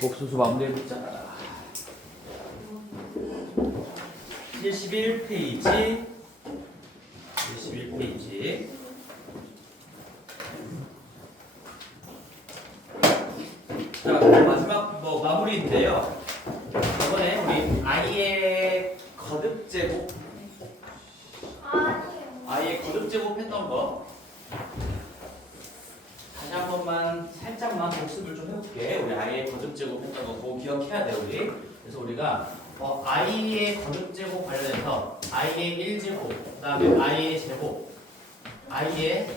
복수수 마무리해보자. 71페이지. 71페이지. 자, 마지막 마무리인데요. 이번에 우리 i의 거듭제곱, i의 거듭제곱 했던 거 다시 한 번만 살짝만 복습을 좀 해볼게. 우리 i의 거듭제곱 했던 거 그거 기억해야 돼 우리. 그래서 우리가 i의 거듭제곱 관련해서 i의 1제곱, 그 다음에 i의 제곱, i의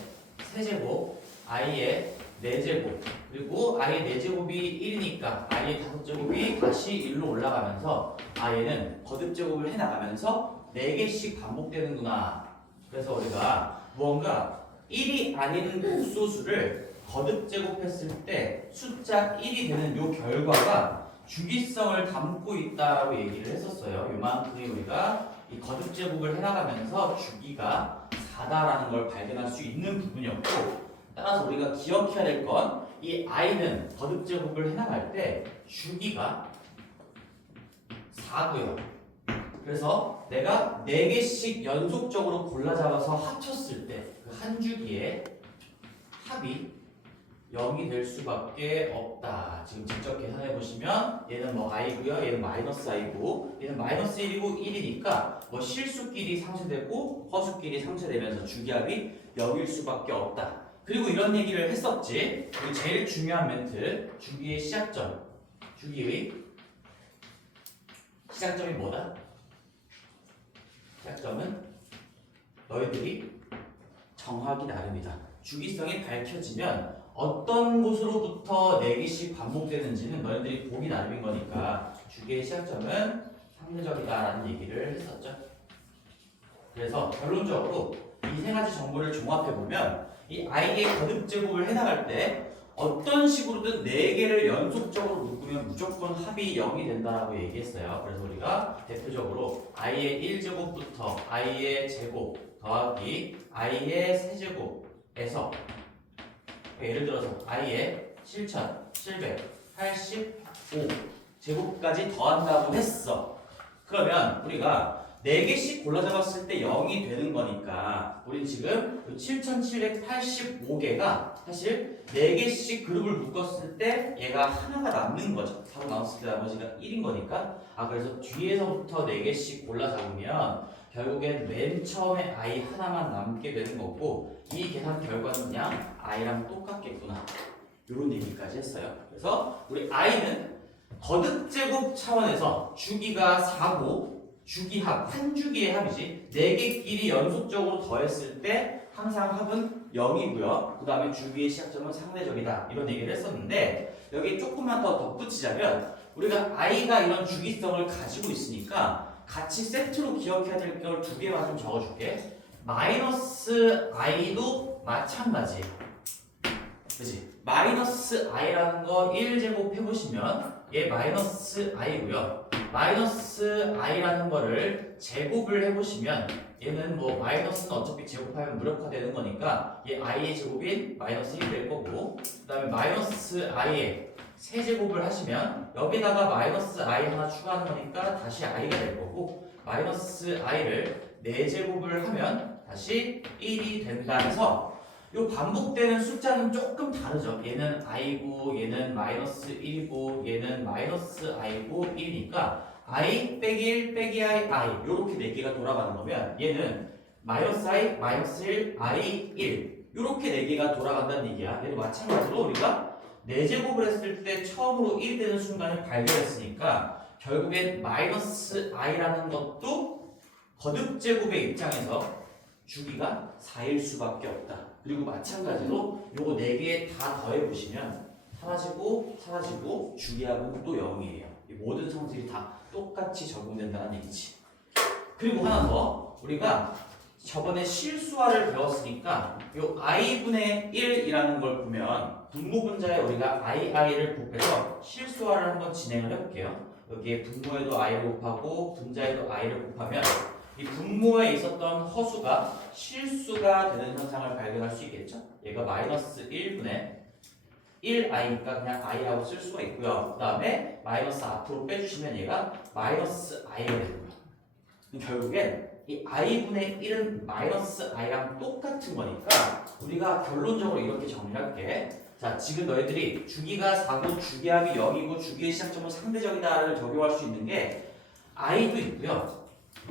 세제곱, i의 4제곱, 그리고 i의 4제곱이 1이니까 i의 5제곱이 다시 1로 올라가면서 i는 거듭제곱을 해나가면서 4개씩 반복되는구나. 그래서 우리가 무언가 1이 아닌 복소수를 거듭제곱했을 때 숫자 1이 되는 요 결과가 주기성을 담고 있다라고 얘기를 했었어요. 요만큼이 우리가 이 거듭제곱을 해나가면서 주기가 4다라는 걸 발견할 수 있는 부분이었고, 따라서 우리가 기억해야 될 건 이 i는 거듭제곱을 해나갈 때 주기가 4고요. 그래서 내가 4개씩 연속적으로 골라 잡아서 합쳤을 때 그 한 주기에 합이 0이 될 수밖에 없다. 지금 직접 계산해 보시면 얘는 i고요. 얘는 마이너스 i고, 얘는 마이너스 1이고 1이니까 실수끼리 상쇄되고 허수끼리 상쇄되면서 주기합이 0일 수밖에 없다. 그리고 이런 얘기를 했었지. 그리고 제일 중요한 멘트, 주기의 시작점. 주기의 시작점이 뭐다? 시작점은 너희들이 정하기 나름이다. 주기성이 밝혀지면 어떤 곳으로부터 4개씩 반복되는지는 너희들이 보기 나름인 거니까 주기의 시작점은 상대적이다라는 얘기를 했었죠. 그래서 결론적으로 이 세 가지 정보를 종합해보면 이 i의 거듭제곱을 해나갈 때 어떤 식으로든 4개를 연속적으로 묶으면 무조건 합이 0이 된다라고 얘기했어요. 그래서 우리가 대표적으로 i의 1제곱부터 i의 제곱 더하기 i의 세제곱에서 예를 들어서 i의 7785 제곱까지 더한다고 했어. 그러면 우리가 4개씩 골라 잡았을 때 0이 되는 거니까 우린 지금 7785개가 사실 4개씩 그룹을 묶었을 때 얘가 하나가 남는 거죠. 바로 나왔을 때 나머지가 1인 거니까. 그래서 뒤에서부터 4개씩 골라 잡으면 결국엔 맨 처음에 i 하나만 남게 되는 거고, 이 계산 결과는 그냥 i랑 똑같겠구나. 이런 얘기까지 했어요. 그래서 우리 i는 거듭제곱 차원에서 주기가 4고 주기합, 한 주기의 합이지 4개끼리 연속적으로 더했을 때 항상 합은 0이고요. 그 다음에 주기의 시작점은 상대적이다. 이런 얘기를 했었는데 여기 조금만 더 덧붙이자면 우리가 i가 이런 주기성을 가지고 있으니까 같이 세트로 기억해야 될 걸 2개만 좀 적어줄게. 마이너스 i도 마찬가지. 그치? 마이너스 i라는 거 1제곱 해보시면 얘 마이너스 i고요. 마이너스 i라는 거를 제곱을 해보시면 얘는 마이너스는 어차피 제곱하면 무력화되는 거니까 얘 i의 제곱인 마이너스 1이 될 거고, 그 다음에 마이너스 i의 세제곱을 하시면 여기다가 마이너스 i 하나 추가하는 거니까 다시 i가 될 거고, 마이너스 i를 4제곱을 하면 다시 1이 된다 해서 요 반복되는 숫자는 조금 다르죠. 얘는 i고 얘는 마이너스 1이고 얘는 마이너스 i고 1이니까 i 빼기 1 빼기 i 요렇게 4개가 돌아가는 거면 얘는 마이너스 i 마이너스 1 i 1 요렇게 4개가 돌아간다는 얘기야. 얘도 마찬가지로 우리가 4제곱을 했을 때 처음으로 1이 되는 순간을 발견했으니까 결국엔 마이너스 i라는 것도 거듭제곱의 입장에서 주기가 4일 수밖에 없다. 그리고 마찬가지로 요거 4개 다 더해보시면 사라지고 사라지고 주기합은 또 0이에요. 모든 성질이 다 똑같이 적용된다는 얘기지. 그리고 하나 더, 우리가 저번에 실수화를 배웠으니까 요 i분의 1이라는 걸 보면 분모분자에 우리가 i를 곱해서 실수화를 한번 진행을 해볼게요. 여기에 분모에도 i를 곱하고 분자에도 i를 곱하면 이 분모에 있었던 허수가 실수가 되는 현상을 발견할 수 있겠죠. 얘가 마이너스 1분의 1i니까 그냥 i라고 쓸 수가 있고요. 그 다음에 마이너스 앞으로 빼주시면 얘가 마이너스 i가 되는 거예요. 결국엔 이 i분의 1은 마이너스 i랑 똑같은 거니까 우리가 결론적으로 이렇게 정리할게. 자, 지금 너희들이 주기가 4고 주기합이 0이고 주기의 시작점은 상대적이다를 적용할 수 있는 게 i도 있고요.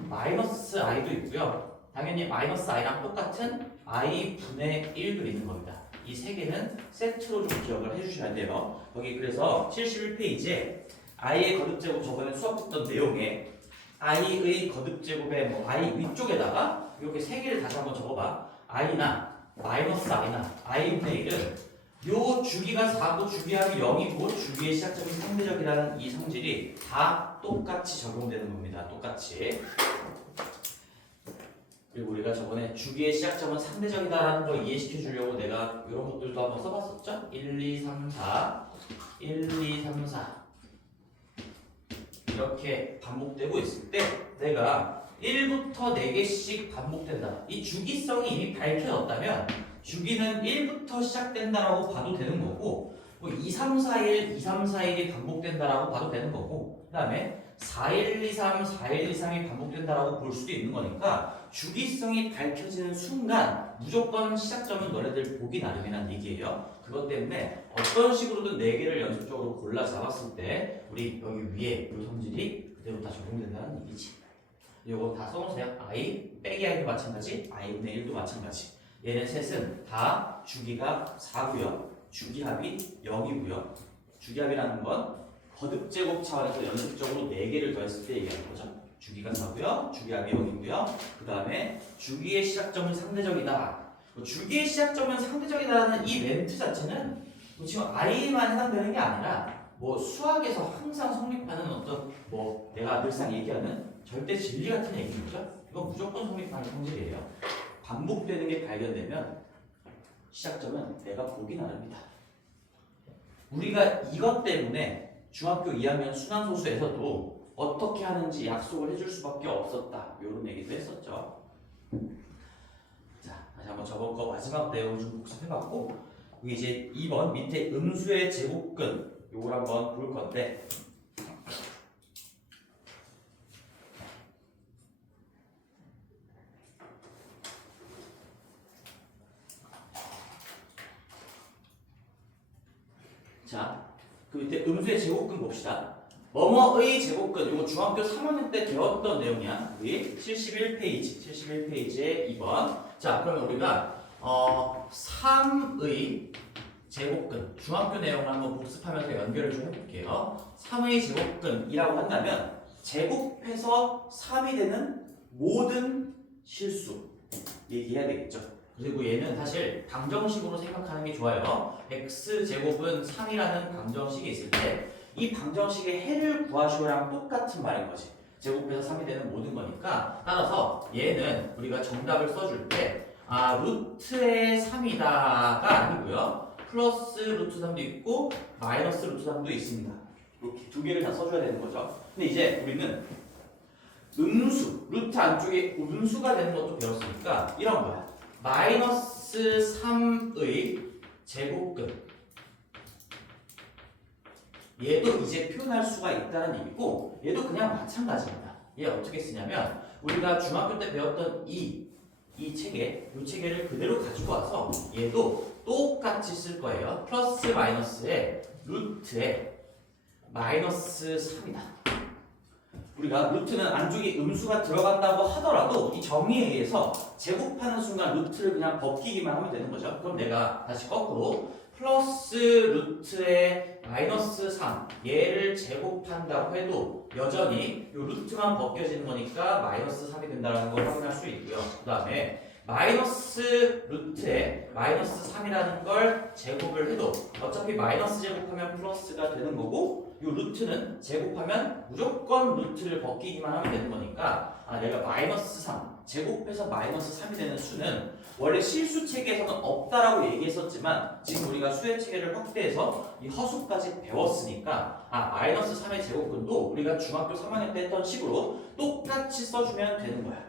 마이너스 i도 있고요. 당연히 마이너스 i랑 똑같은 i분의 1도 있는 겁니다. 이 세 개는 세트로 좀 기억을 해주셔야 돼요. 여기 그래서 71페이지에 i의 거듭제곱 저번에 수업했던 내용에 i의 거듭제곱에 뭐 i 위쪽에다가 이렇게 세 개를 다시 한번 적어봐. i나 마이너스 i나 i분의 1은 요 주기가 4고 주기합이 0이고 주기의 시작점이 상대적이라는 이 성질이 다 똑같이 적용되는 겁니다. 똑같이. 그리고 우리가 저번에 주기의 시작점은 상대적이다라는 걸 이해시켜 주려고 내가 이런 것들도 한번 써봤었죠? 1, 2, 3, 4 1, 2, 3, 4 이렇게 반복되고 있을 때 내가 1부터 4개씩 반복된다. 이 주기성이 이미 밝혀졌다면 주기는 1부터 시작된다라고 봐도 되는 거고 뭐 2, 3, 4, 1, 2, 3, 4, 1이 반복된다라고 봐도 되는 거고 그 다음에 4, 1, 2, 3, 4, 1, 2, 3이 반복된다라고 볼 수도 있는 거니까 주기성이 밝혀지는 순간 무조건 시작점은 너네들 보기 나름이란 얘기예요. 그것 때문에 어떤 식으로든 4개를 연속적으로 골라 잡았을 때 우리 여기 위에 이 성질이 그대로 다 적용된다는 얘기지. 이거 다 써놓으세요. i 빼기 i도 마찬가지, i분의 1도 마찬가지. 얘네 셋은 다 주기가 4고요. 주기합이 0이고요. 주기합이라는 건 거듭제곱 차원에서 연속적으로 4개를 더했을 때 얘기하는 거죠. 주기가 4고요. 주기합이 0이고요. 그 다음에 주기의 시작점은 상대적이다. 주기의 시작점은 상대적이다라는 이 멘트 자체는 지금 i에만 해당되는 게 아니라 뭐 수학에서 항상 성립하는 어떤 뭐 내가 늘상 얘기하는 절대 진리 같은 얘기인 거죠. 이건 무조건 성립하는 성질이에요. 반복되는 게 발견되면 시작점은 내가 보기 나릅니다. 우리가 이것 때문에 중학교 2학년 순환소수에서도 어떻게 하는지 약속을 해줄 수밖에 없었다. 이런 얘기도 했었죠. 자, 다시 한번 저번 거 마지막 내용 좀 복습해봤고 여기 이제 2번 밑에 음수의 제곱근 요걸 한번 볼 건데 자, 그 밑에 음수의 제곱근 봅시다. 뭐뭐의 제곱근, 이거 중학교 3학년 때 배웠던 내용이야. 우리 71페이지에 2번. 자, 그러면 우리가 3의 제곱근, 중학교 내용을 한번 복습하면서 연결을 좀 해볼게요. 3의 제곱근이라고 한다면 제곱해서 3이 되는 모든 실수 얘기해야 되겠죠. 그리고 얘는 사실 방정식으로 생각하는 게 좋아요. x제곱은 3이라는 방정식이 있을 때 이 방정식의 해를 구하시오랑 똑같은 말인 거지. 제곱해서 3이 되는 모든 거니까 따라서 얘는 우리가 정답을 써줄 때 루트의 3이다가 아니고요. 플러스 루트 3도 있고 마이너스 루트 3도 있습니다. 이렇게 두 개를 다 써줘야 되는 거죠. 근데 이제 우리는 음수, 루트 안쪽에 음수가 되는 것도 배웠으니까 이런 거야. 마이너스 3의 제곱근 얘도 이제 표현할 수가 있다는 얘기고 얘도 그냥 마찬가지입니다. 얘 어떻게 쓰냐면 우리가 중학교 때 배웠던 이 체계를 그대로 가지고 와서 얘도 똑같이 쓸 거예요. 플러스 마이너스에 루트에 마이너스 3이다. 우리가 루트는 안쪽에 음수가 들어간다고 하더라도 이 정의에 의해서 제곱하는 순간 루트를 그냥 벗기기만 하면 되는 거죠. 그럼 내가 다시 거꾸로 플러스 루트에 마이너스 3 얘를 제곱한다고 해도 여전히 이 루트만 벗겨지는 거니까 마이너스 3이 된다는 걸 확인할 수 있고요. 그 다음에 마이너스 루트에 마이너스 3이라는 걸 제곱을 해도 어차피 마이너스 제곱하면 플러스가 되는 거고 이 루트는 제곱하면 무조건 루트를 벗기기만 하면 되는 거니까 내가 마이너스 3 제곱해서 마이너스 3이 되는 수는 원래 실수 체계에서는 없다라고 얘기했었지만 지금 우리가 수의 체계를 확대해서 이 허수까지 배웠으니까 마이너스 3의 제곱근도 우리가 중학교 3학년 때 했던 식으로 똑같이 써주면 되는 거야.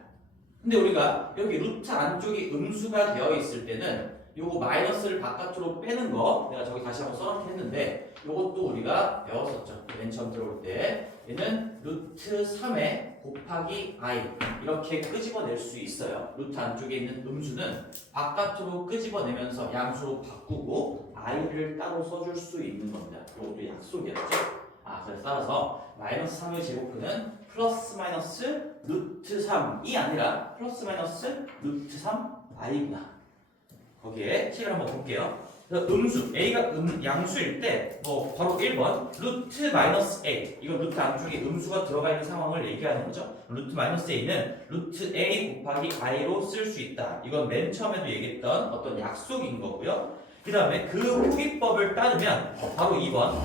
근데 우리가 여기 루트 안쪽이 음수가 되어 있을 때는 요거 마이너스를 바깥으로 빼는 거 내가 저기 다시 한번 써놓긴 했는데 요것도 우리가 배웠었죠. 맨 처음 들어올 때 얘는 루트 3에 곱하기 i 이렇게 끄집어낼 수 있어요. 루트 안쪽에 있는 음수는 바깥으로 끄집어내면서 양수로 바꾸고 i를 따로 써줄 수 있는 겁니다. 요것도 약속이었죠. 그래서 따라서 마이너스 3의 제곱근은 플러스 마이너스 루트 3이 아니라 플러스 마이너스 루트 3i구나. 거기에 식을 한번 볼게요. 그래서 음수 a가 양수일 때 뭐 바로 1번 루트 마이너스 a 이거 루트 안쪽에 음수가 들어가 있는 상황을 얘기하는 거죠. 루트 마이너스 a는 루트 a 곱하기 i로 쓸 수 있다. 이건 맨 처음에도 얘기했던 어떤 약속인 거고요. 그 다음에 그 표기법을 따르면 바로 2번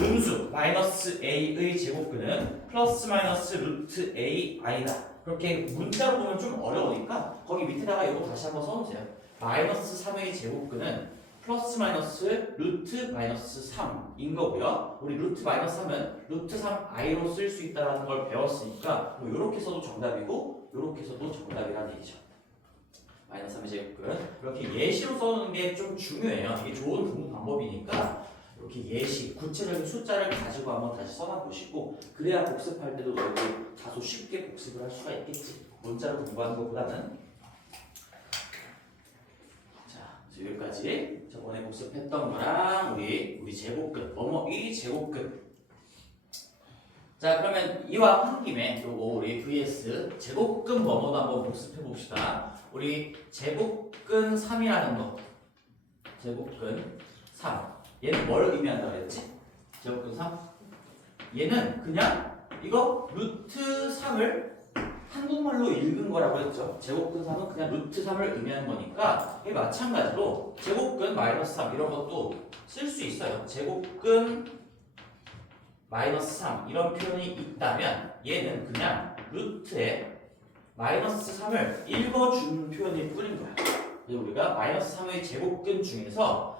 음수 마이너스 a의 제곱근은 플러스 마이너스 루트 a i다. 그렇게 문자로 보면 좀 어려우니까 거기 밑에다가 이거 다시 한번 써놓으세요. 마이너스 3의 제곱근은 플러스 마이너스 루트 마이너스 3인 거고요. 우리 루트 마이너스 3은 루트 3i로 쓸 수 있다는 걸 배웠으니까 뭐 이렇게 써도 정답이고 이렇게 써도 정답이라는 얘기죠. 마이너스 3의 제곱근 이렇게 예시로 써놓는 게 좀 중요해요. 이게 좋은 공부 방법이니까 이렇게 예시, 구체적인 숫자를 가지고 한번 다시 써놔보시고 그래야 복습할 때도 너희들 다소 쉽게 복습을 할 수가 있겠지. 문자로 공부하는 것보다는. 여기까지 저번에 복습했던 거랑 우리 제곱근 뭐뭐 1이 제곱근. 자 그러면 이와 한 김에 요거 우리 vs 제곱근 뭐뭐도 한번 복습해 봅시다. 우리 제곱근 3이라는 거 제곱근 3 얘는 뭘 의미한다고 했지? 제곱근 3 얘는 그냥 이거 루트 3을 한국말로 읽은 거라고 했죠. 제곱근 3은 그냥 루트 3을 의미하는 거니까 이게 마찬가지로 제곱근 마이너스 3 이런 것도 쓸 수 있어요. 제곱근 마이너스 3 이런 표현이 있다면 얘는 그냥 루트에 마이너스 3을 읽어주는 표현일 뿐인 거야. 그래서 우리가 마이너스 3의 제곱근 중에서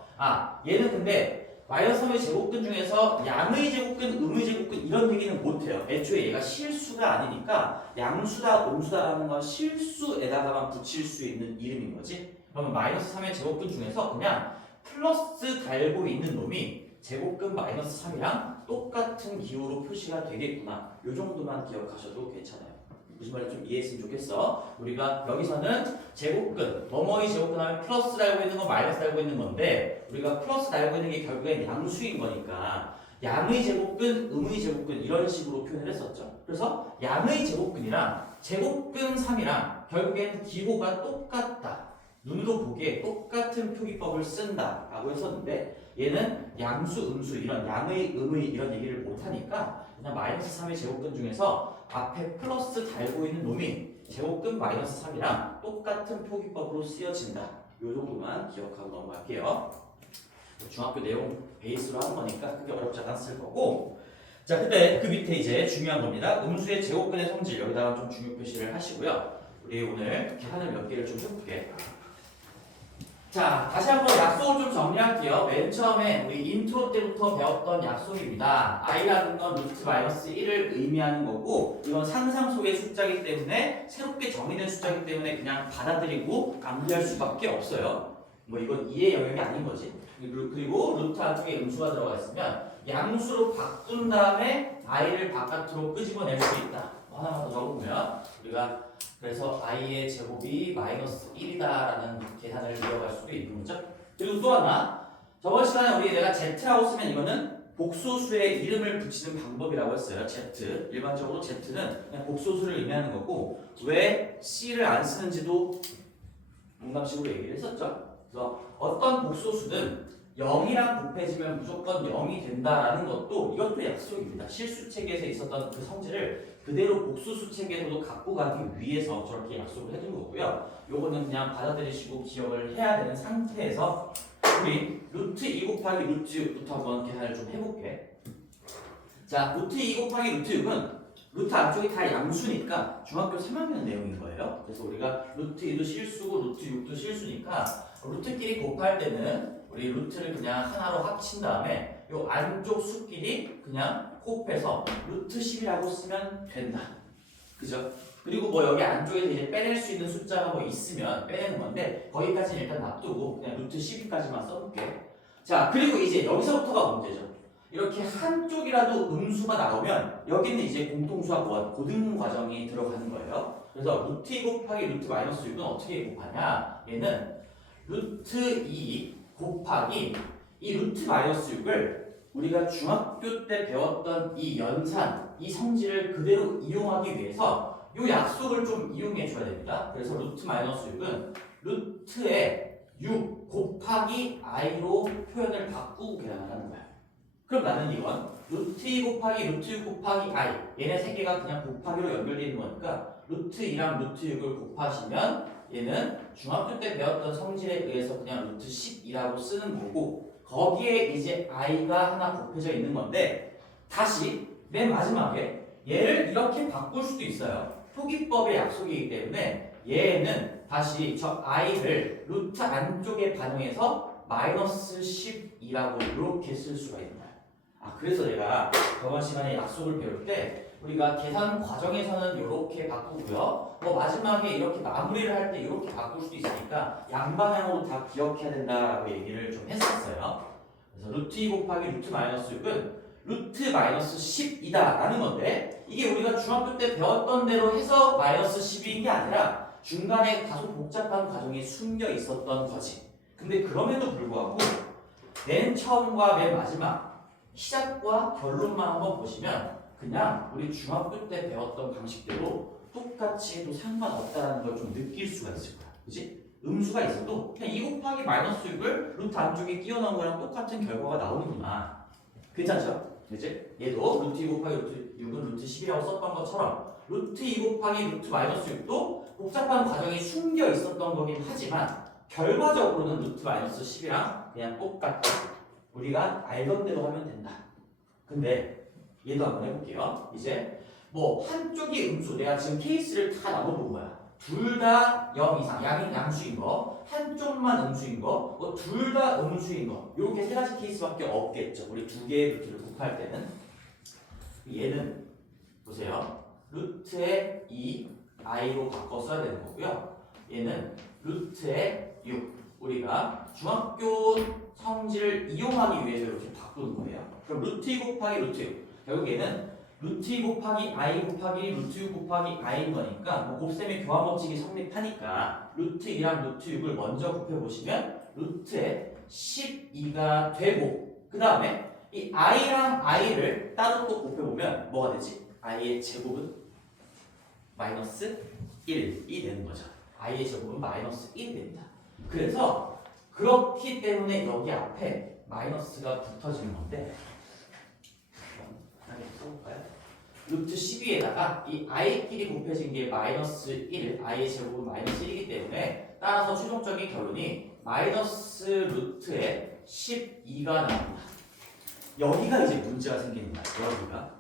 얘는 근데 마이너스 3의 제곱근 중에서 양의 제곱근, 음의 제곱근 이런 얘기는 못해요. 애초에 얘가 실수가 아니니까 양수다, 음수다라는 건 실수에다가만 붙일 수 있는 이름인 거지. 그러면 마이너스 3의 제곱근 중에서 그냥 플러스 달고 있는 놈이 제곱근 마이너스 3이랑 똑같은 기호로 표시가 되겠구나. 요 정도만 기억하셔도 괜찮아요. 무슨 말인지 좀 이해했으면 좋겠어. 우리가 여기서는 제곱근, 뭐뭐의 제곱근 하면 플러스 달고 있는 건 마이너스 달고 있는 건데 우리가 플러스 달고 있는 게 결국엔 양수인 거니까 양의 제곱근, 음의 제곱근 이런 식으로 표현을 했었죠. 그래서 양의 제곱근이랑 제곱근 3이랑 결국엔 기호가 똑같다. 눈으로 보기에 똑같은 표기법을 쓴다 라고 했었는데 얘는 양수, 음수 이런 양의, 음의 이런 얘기를 못하니까 그냥 마이너스 3의 제곱근 중에서 앞에 플러스 달고 있는 놈이 제곱근 마이너스 3이랑 똑같은 표기법으로 쓰여진다. 요 정도만 기억하고 넘어갈게요. 중학교 내용 베이스로 하는 거니까 크게 어렵지 않았을 거고. 자, 근데 그 밑에 이제 중요한 겁니다. 음수의 제곱근의 성질 여기다가 좀 중요 표시를 하시고요. 우리 오늘 계산을 몇 개를 좀 해볼게. 자, 다시 한번 약속을 좀 정리할게요. 맨 처음에 우리 인트로 때부터 배웠던 약속입니다. i라는 건 루트 마이너스 1을 의미하는 거고 이건 상상 속의 숫자이기 때문에 새롭게 정의된 숫자이기 때문에 그냥 받아들이고 암기할 수밖에 없어요. 뭐 이건 이해 영역이 아닌 거지. 그리고 루트 안쪽에 음수가 들어가 있으면 양수로 바꾼 다음에 i를 바깥으로 끄집어낼 수 있다. 하나만 더 적어보면 우리가 그래서 i의 제곱이 마이너스 1이다라는 계산을 이어갈 수도 있는 거죠. 그리고 또 하나 저번 시간에 우리 내가 z라고 쓰면 이거는 복소수에 이름을 붙이는 방법이라고 했어요. z 일반적으로 z는 그냥 복소수를 의미하는 거고 왜 c를 안 쓰는지도 농담식으로 얘기를 했었죠. 그래서 어떤 복소수든 0이랑 곱해지면 무조건 0이 된다라는 것도 이것도 약속입니다. 실수 체계에서 있었던 그 성질을 그대로 복수수 체계로도 갖고 가기 위해서 저렇게 약속을 해둔 거고요. 요거는 그냥 받아들이시고 기억을 해야 되는 상태에서 우리 루트 2 곱하기 루트 6부터 한번 계산을 좀 해볼게. 자, 루트 2 곱하기 루트 6은 루트 안쪽이 다 양수니까 중학교 3학년 내용인 거예요. 그래서 우리가 루트 2도 실수고 루트 6도 실수니까 루트끼리 곱할 때는 우리 루트를 그냥 하나로 합친 다음에 요 안쪽 수끼리 그냥 곱해서 루트 10이라고 쓰면 된다. 그죠? 그리고 뭐 여기 안쪽에서 이제 빼낼 수 있는 숫자가 뭐 있으면 빼내는 건데 거기까지는 일단 놔두고 그냥 루트 12까지만 써볼게. 자, 그리고 이제 여기서부터가 문제죠. 이렇게 한쪽이라도 음수가 나오면 여기는 이제 공통수와 고등 과정이 들어가는 거예요. 그래서 루트 2 곱하기 루트 마이너스 6은 어떻게 곱하냐? 얘는 루트 2 곱하기 이 루트 마이너스 6을 우리가 중학교 때 배웠던 이 연산, 이 성질을 그대로 이용하기 위해서 이 약속을 좀 이용해 줘야 됩니다. 그래서 루트 마이너스 6은 루트에 6 곱하기 i로 표현을 바꾸고 계산하는 거야. 그럼 나는 이건 루트 2 곱하기 루트 6 곱하기 i 얘네 세 개가 그냥 곱하기로 연결되어 있는 거니까 루트 2랑 루트 6을 곱하시면 얘는 중학교 때 배웠던 성질에 의해서 그냥 루트 12라고 쓰는 거고 거기에 이제 i가 하나 곱해져 있는 건데 다시 맨 마지막에 얘를 이렇게 바꿀 수도 있어요. 표기법의 약속이기 때문에 얘는 다시 저 i를 루트 안쪽에 반영해서 마이너스 12라고 이렇게 쓸 수가 있는 거예요. 그래서 내가 저번 시간에 약속을 배울 때 우리가 계산 과정에서는 이렇게 바꾸고요. 뭐 마지막에 이렇게 마무리를 할 때 이렇게 바꿀 수도 있으니까 양방향으로 다 기억해야 된다라고 얘기를 좀 했었어요. 그래서 루트 2 곱하기 루트 마이너스 6은 루트 마이너스 10이다라는 건데 이게 우리가 중학교 때 배웠던 대로 해서 마이너스 10인 게 아니라 중간에 다소 복잡한 과정이 숨겨 있었던 거지. 근데 그럼에도 불구하고 맨 처음과 맨 마지막 시작과 결론만 한번 보시면 그냥 우리 중학교 때 배웠던 방식대로 똑같이 해도 상관없다는 걸 좀 느낄 수가 있을 거야. 그지? 음수가 있어도 그냥 2 곱하기 마이너스 6을 루트 안쪽에 끼워 넣은 거랑 똑같은 결과가 나오는구나. 괜찮죠? 그지? 얘도 루트 2 곱하기 루트 6은 루트 10이라고 썼던 것처럼 루트 2 곱하기 루트 마이너스 6도 복잡한 과정이 숨겨 있었던 거긴 하지만 결과적으로는 루트 마이너스 10이랑 그냥 똑같아. 우리가 알던 대로 하면 된다. 근데 얘도 한번 해볼게요. 이제 뭐 한쪽이 음수, 내가 지금 케이스를 다 나눠본 거야. 둘 다 0 이상, 양수인 거, 한쪽만 음수인 거, 뭐 둘 다 음수인 거, 이렇게 세 가지 케이스밖에 없겠죠. 우리 두 개의 루트를 곱할 때는. 얘는 보세요. 루트에 2 i로 바꿔 써야 되는 거고요. 얘는 루트에 6. 우리가 중학교 성질을 이용하기 위해서 이렇게 바꾸는 거예요. 그럼 루트 2 곱하기 루트 6. 결국에는 루트 2 곱하기 i 곱하기 루트 6 곱하기 i인 거니까 뭐 곱셈의 교환 법칙이 성립하니까 루트 2랑 루트 6을 먼저 곱해보시면 루트에 12가 되고 그 다음에 이 i랑 i를 따로 또 곱해보면 뭐가 되지? i의 제곱은 마이너스 1이 되는 거죠. i의 제곱은 마이너스 1이 됩니다. 그래서 그렇기 때문에 여기 앞에 마이너스가 붙어지는 건데 하나 써볼까요? 루트 12에다가 이 i끼리 곱해진 게 마이너스 1, i의 제곱은 마이너스 1이기 때문에 따라서 최종적인 결론이 마이너스 루트에 12가 나옵니다. 여기가 이제 문제가 생깁니다. 여기가.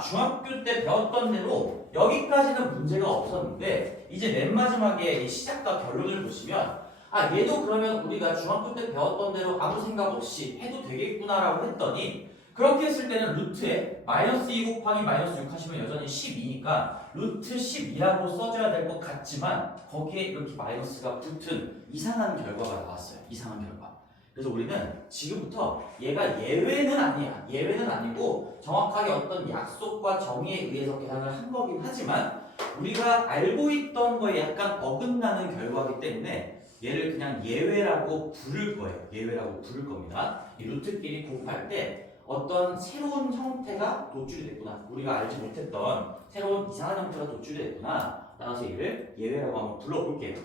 중학교 때 배웠던 대로 여기까지는 문제가 없었는데 이제 맨 마지막에 이 시작과 결론을 보시면 얘도 그러면 우리가 중학교 때 배웠던 대로 아무 생각 없이 해도 되겠구나라고 했더니 그렇게 했을 때는 루트에 마이너스 2 곱하기 마이너스 6 하시면 여전히 12니까 루트 12라고 써줘야 될 것 같지만 거기에 이렇게 마이너스가 붙은 이상한 결과가 나왔어요. 이상한 결과. 그래서 우리는 지금부터 얘가 예외는 아니야. 예외는 아니고 정확하게 어떤 약속과 정의에 의해서 계산을 한 거긴 하지만 우리가 알고 있던 거에 약간 어긋나는 결과이기 때문에 얘를 그냥 예외라고 부를 거예요. 예외라고 부를 겁니다. 이 루트끼리 곱할 때 어떤 새로운 형태가 도출이 됐구나. 우리가 알지 못했던 새로운 이상한 형태가 도출이 됐구나. 따라서 얘를 예외라고 한번 불러볼게요.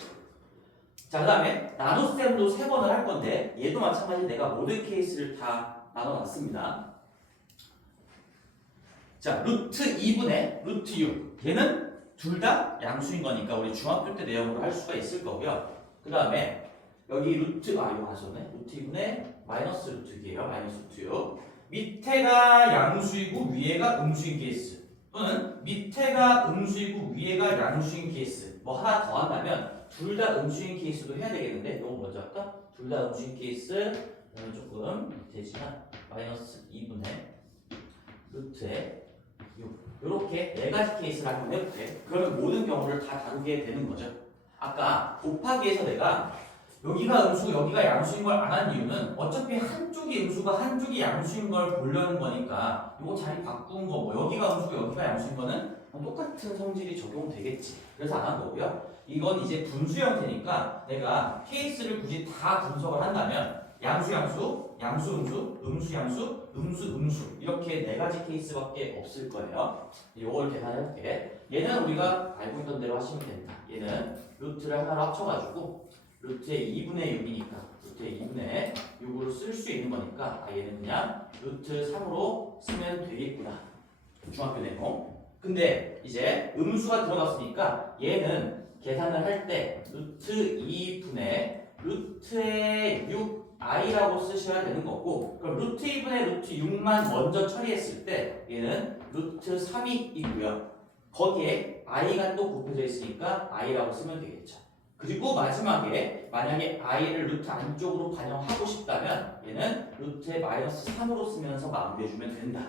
자, 그 다음에 나눗셈도 3번을 할 건데 얘도 마찬가지로 내가 모든 케이스를 다 나눠놨습니다. 자, 루트 2분의 루트 6. 얘는 둘 다 양수인 거니까 우리 중학교 때 내용으로 할 수가 있을 거고요. 그 다음에 여기 루트, 이거 안 썼네. 루트 2분의 마이너스 루트 2예요. 마이너스 루트 6. 밑에가 양수이고 위에가 음수인 케이스. 또는 밑에가 음수이고 위에가 양수인 케이스. 뭐 하나 더 한다면 둘 다 음수인 케이스도 해야 되겠는데 이거 먼저 할까? 둘 다 음수인 케이스 그러면 조금 밑에지만 마이너스 2분의 루트에 이렇게 네 가지 케이스를 한번 해볼게. 그러면 모든 경우를 다 다루게 되는 거죠. 아까 곱하기에서 내가 여기가 음수고 여기가 양수인 걸 안 한 이유는 어차피 한쪽이 음수가 한쪽이 양수인 걸 보려는 거니까 이거 자리 바꾼 거 뭐 여기가 음수고 여기가 양수인 거는 똑같은 성질이 적용되겠지. 그래서 안 한 거고요. 이건 이제 분수 형태니까 내가 케이스를 굳이 다 분석을 한다면 양수 양수, 양수 음수, 음수 양수, 음수 음수 이렇게 네 가지 케이스밖에 없을 거예요. 이걸 계산해볼게. 얘는 우리가 알고 있던 대로 하시면 된다. 얘는 루트를 하나로 합쳐가지고 루트의 2분의 6이니까 루트의 2분의 6으로 쓸 수 있는 거니까 얘는 그냥 루트 3으로 쓰면 되겠구나. 중학교 내용. 근데 이제 음수가 들어갔으니까 얘는 계산을 할 때 루트 2분의 루트의 6i라고 쓰셔야 되는 거고 그럼 루트 2분의 루트 6만 먼저 처리했을 때 얘는 루트 3이 있고요. 거기에 i가 또 곱해져 있으니까 i라고 쓰면 되겠죠. 그리고 마지막에 만약에 i를 루트 안쪽으로 반영하고 싶다면 얘는 루트의 마이너스 3으로 쓰면서 마무리해주면 된다.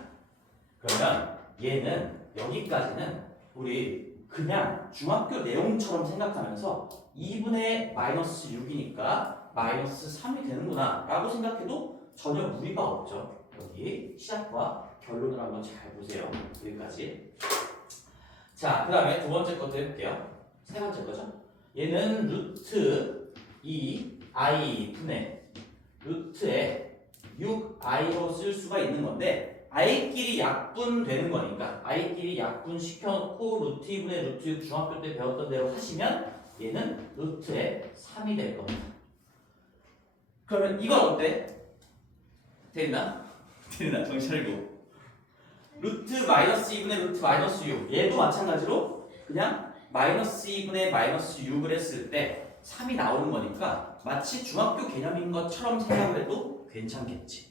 그러면 얘는 여기까지는 우리 그냥 중학교 내용처럼 생각하면서 2분의 마이너스 6이니까 마이너스 3이 되는구나 라고 생각해도 전혀 무리가 없죠. 여기 시작과 결론을 한번 잘 보세요. 여기까지. 자, 그 다음에 두 번째 것도 해볼게요. 세 번째 거죠. 얘는 루트 2i 분의 루트에 6i로 쓸 수가 있는 건데 i끼리 약분되는 거니까 i끼리 약분 시켜놓고 루트 2분의 루트 6 중학교 때 배웠던 대로 하시면 얘는 루트에 3이 될 겁니다. 그러면 이건 어때? 됐나? 됐나? 정신 차리고 루트 마이너스 2분의 루트 마이너스 6 얘도 마찬가지로 그냥 마이너스 2분의 마이너스 6을 했을 때 3이 나오는 거니까 마치 중학교 개념인 것처럼 생각을 해도 괜찮겠지.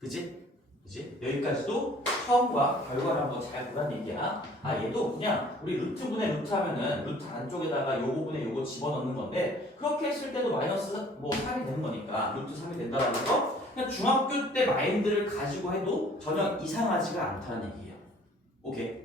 그치? 그치? 여기까지도 처음과 결과를 한번 잘 보란 얘기야. 얘도 그냥 우리 루트분의 루트 하면은 루트 안쪽에다가 요거분의 요거 집어넣는 건데 그렇게 했을 때도 마이너스 뭐 3이 되는 거니까 루트 3이 된다는 거 그냥 중학교 때 마인드를 가지고 해도 전혀 이상하지가 않다는 얘기예요. 오케이.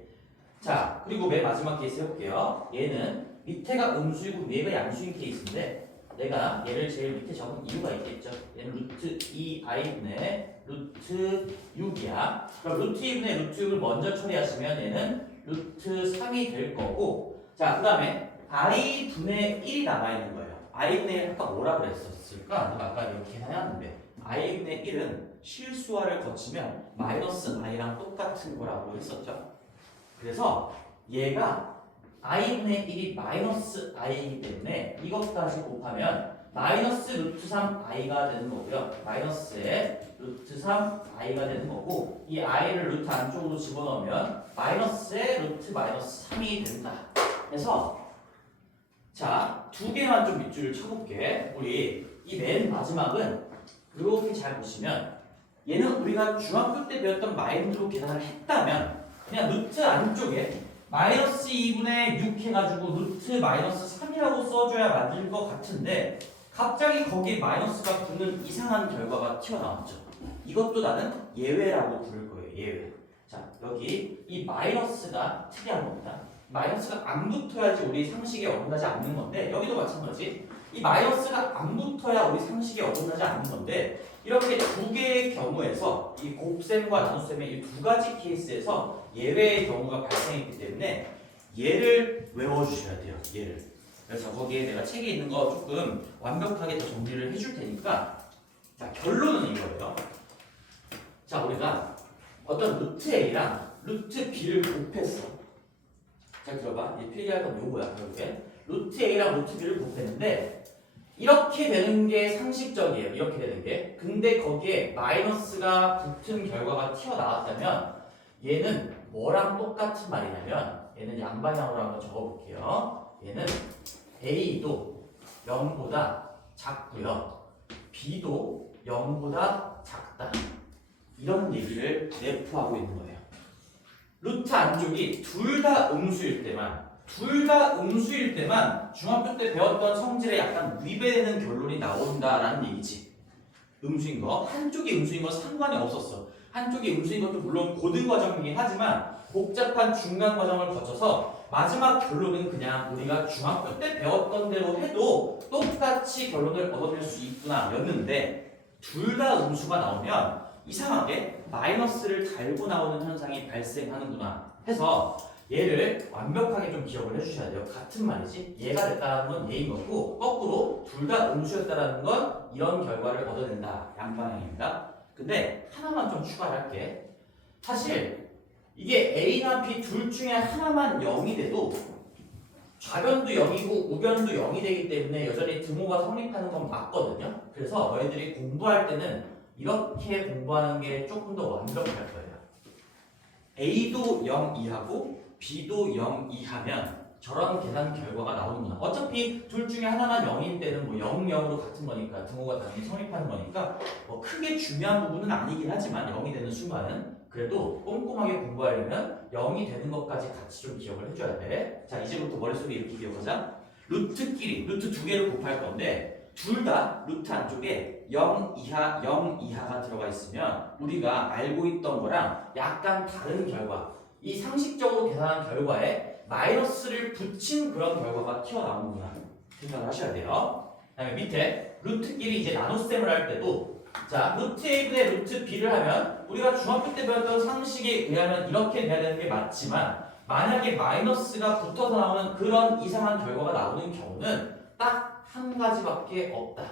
자, 그리고 맨 마지막 케이스 해볼게요. 얘는 밑에가 음수이고 위에가 양수인 케이스인데 내가 얘를 제일 밑에 적은 이유가 있겠죠. 얘는 루트 2i분의 루트 6이야. 그럼 루트 2분의 루트 6을 먼저 처리하시면 얘는 루트 3이 될 거고 자, 그 다음에 i분의 1이 남아있는 거예요. i분의 1 아까 뭐라 그랬었을까? 내가 아까 이렇게 계산해놨는데 i분의 1은 실수화를 거치면 마이너스 i랑 똑같은 거라고 했었죠. 그래서 얘가 i분의 1이 마이너스 i이기 때문에 이것까지 곱하면 마이너스 루트 3i가 되는 거고요. 마이너스에 루트 3i가 되는 거고 이 i를 루트 안쪽으로 집어넣으면 마이너스에 루트 마이너스 3이 된다. 그래서 자, 두 개만 좀 밑줄을 쳐볼게. 우리 이 맨 마지막은 이렇게 잘 보시면 얘는 우리가 중학교 때 배웠던 마인드로 계산을 했다면 그냥 루트 안쪽에 마이너스 2분의 6 해가지고 루트 마이너스 3이라고 써줘야 맞을 것 같은데 갑자기 거기에 마이너스가 붙는 이상한 결과가 튀어나왔죠. 이것도 나는 예외라고 부를 거예요. 예외. 자, 여기 이 마이너스가 특이한 겁니다. 마이너스가 안 붙어야지 우리 상식에 어긋나지 않는 건데 여기도 마찬가지. 이 마이너스가 안 붙어야 우리 상식에 어긋나지 않는 건데 이렇게 두 개의 경우에서 이 곱셈과 나눗셈의 이 두 가지 케이스에서 예외의 경우가 발생했기 때문에 얘를 외워주셔야 돼요. 얘를. 그래서 거기에 내가 책에 있는 거 조금 완벽하게 더 정리를 해줄 테니까 자, 결론은 이거예요. 자, 우리가 어떤 루트 A랑 루트 B를 곱했어. 잘 들어봐. 이 필기할 건 요거야. 결국에 루트 A랑 루트 B를 곱했는데 이렇게 되는 게 상식적이에요. 이렇게 되는 게. 근데 거기에 마이너스가 붙은 결과가 튀어나왔다면 얘는 뭐랑 똑같은 말이냐면 얘는 양방향으로 한번 적어볼게요. 얘는 A도 0보다 작고요. B도 0보다 작다. 이런 얘기를 내포하고 있는 거예요. 루트 안쪽이 둘 다 음수일 때만 중학교 때 배웠던 성질에 약간 위배되는 결론이 나온다라는 얘기지. 음수인 거 한쪽이 음수인 건 상관이 없었어. 한쪽이 음수인 것도 물론 고등 과정이긴 하지만 복잡한 중간 과정을 거쳐서 마지막 결론은 그냥 우리가 중학교 때 배웠던 대로 해도 똑같이 결론을 얻어낼 수 있구나 였는데 둘 다 음수가 나오면 이상하게 마이너스를 달고 나오는 현상이 발생하는구나 해서 얘를 완벽하게 좀 기억을 해주셔야 돼요. 같은 말이지 얘가 됐다는 건 얘인 거고 거꾸로 둘 다 음수였다는 건 이런 결과를 얻어낸다. 양방향입니다. 근데 하나만 좀 추가할게. 사실 이게 A나 B 둘 중에 하나만 0이 돼도 좌변도 0이고 우변도 0이 되기 때문에 여전히 등호가 성립하는 건 맞거든요. 그래서 너희들이 공부할 때는 이렇게 공부하는 게 조금 더 완벽할 거예요. A도 0 이하고 B도 0 이하면 저런 계산 결과가 나오는구나. 어차피 둘 중에 하나만 0인 때는 뭐 0, 0으로 같은 거니까 등호가 당연히 성립하는 거니까 뭐 크게 중요한 부분은 아니긴 하지만 0이 되는 순간은 그래도 꼼꼼하게 공부하려면 0이 되는 것까지 같이 좀 기억을 해줘야 돼. 자, 이제부터 머릿속에 이렇게 기억하자. 루트끼리 루트 두 개를 곱할 건데 둘 다 루트 안쪽에 0 이하, 0 이하가 들어가 있으면 우리가 알고 있던 거랑 약간 다른 결과, 이 상식적으로 계산한 결과에 마이너스를 붙인 그런 결과가 튀어나오는구나 생각을 하셔야 돼요. 그 다음에 밑에 루트끼리 이제 나눗셈을 할 때도 자, 루트 A분의 루트 B를 하면 우리가 중학교 때 배웠던 상식에 의하면 이렇게 돼야 되는 게 맞지만 만약에 마이너스가 붙어서 나오는 그런 이상한 결과가 나오는 경우는 딱 한 가지밖에 없다.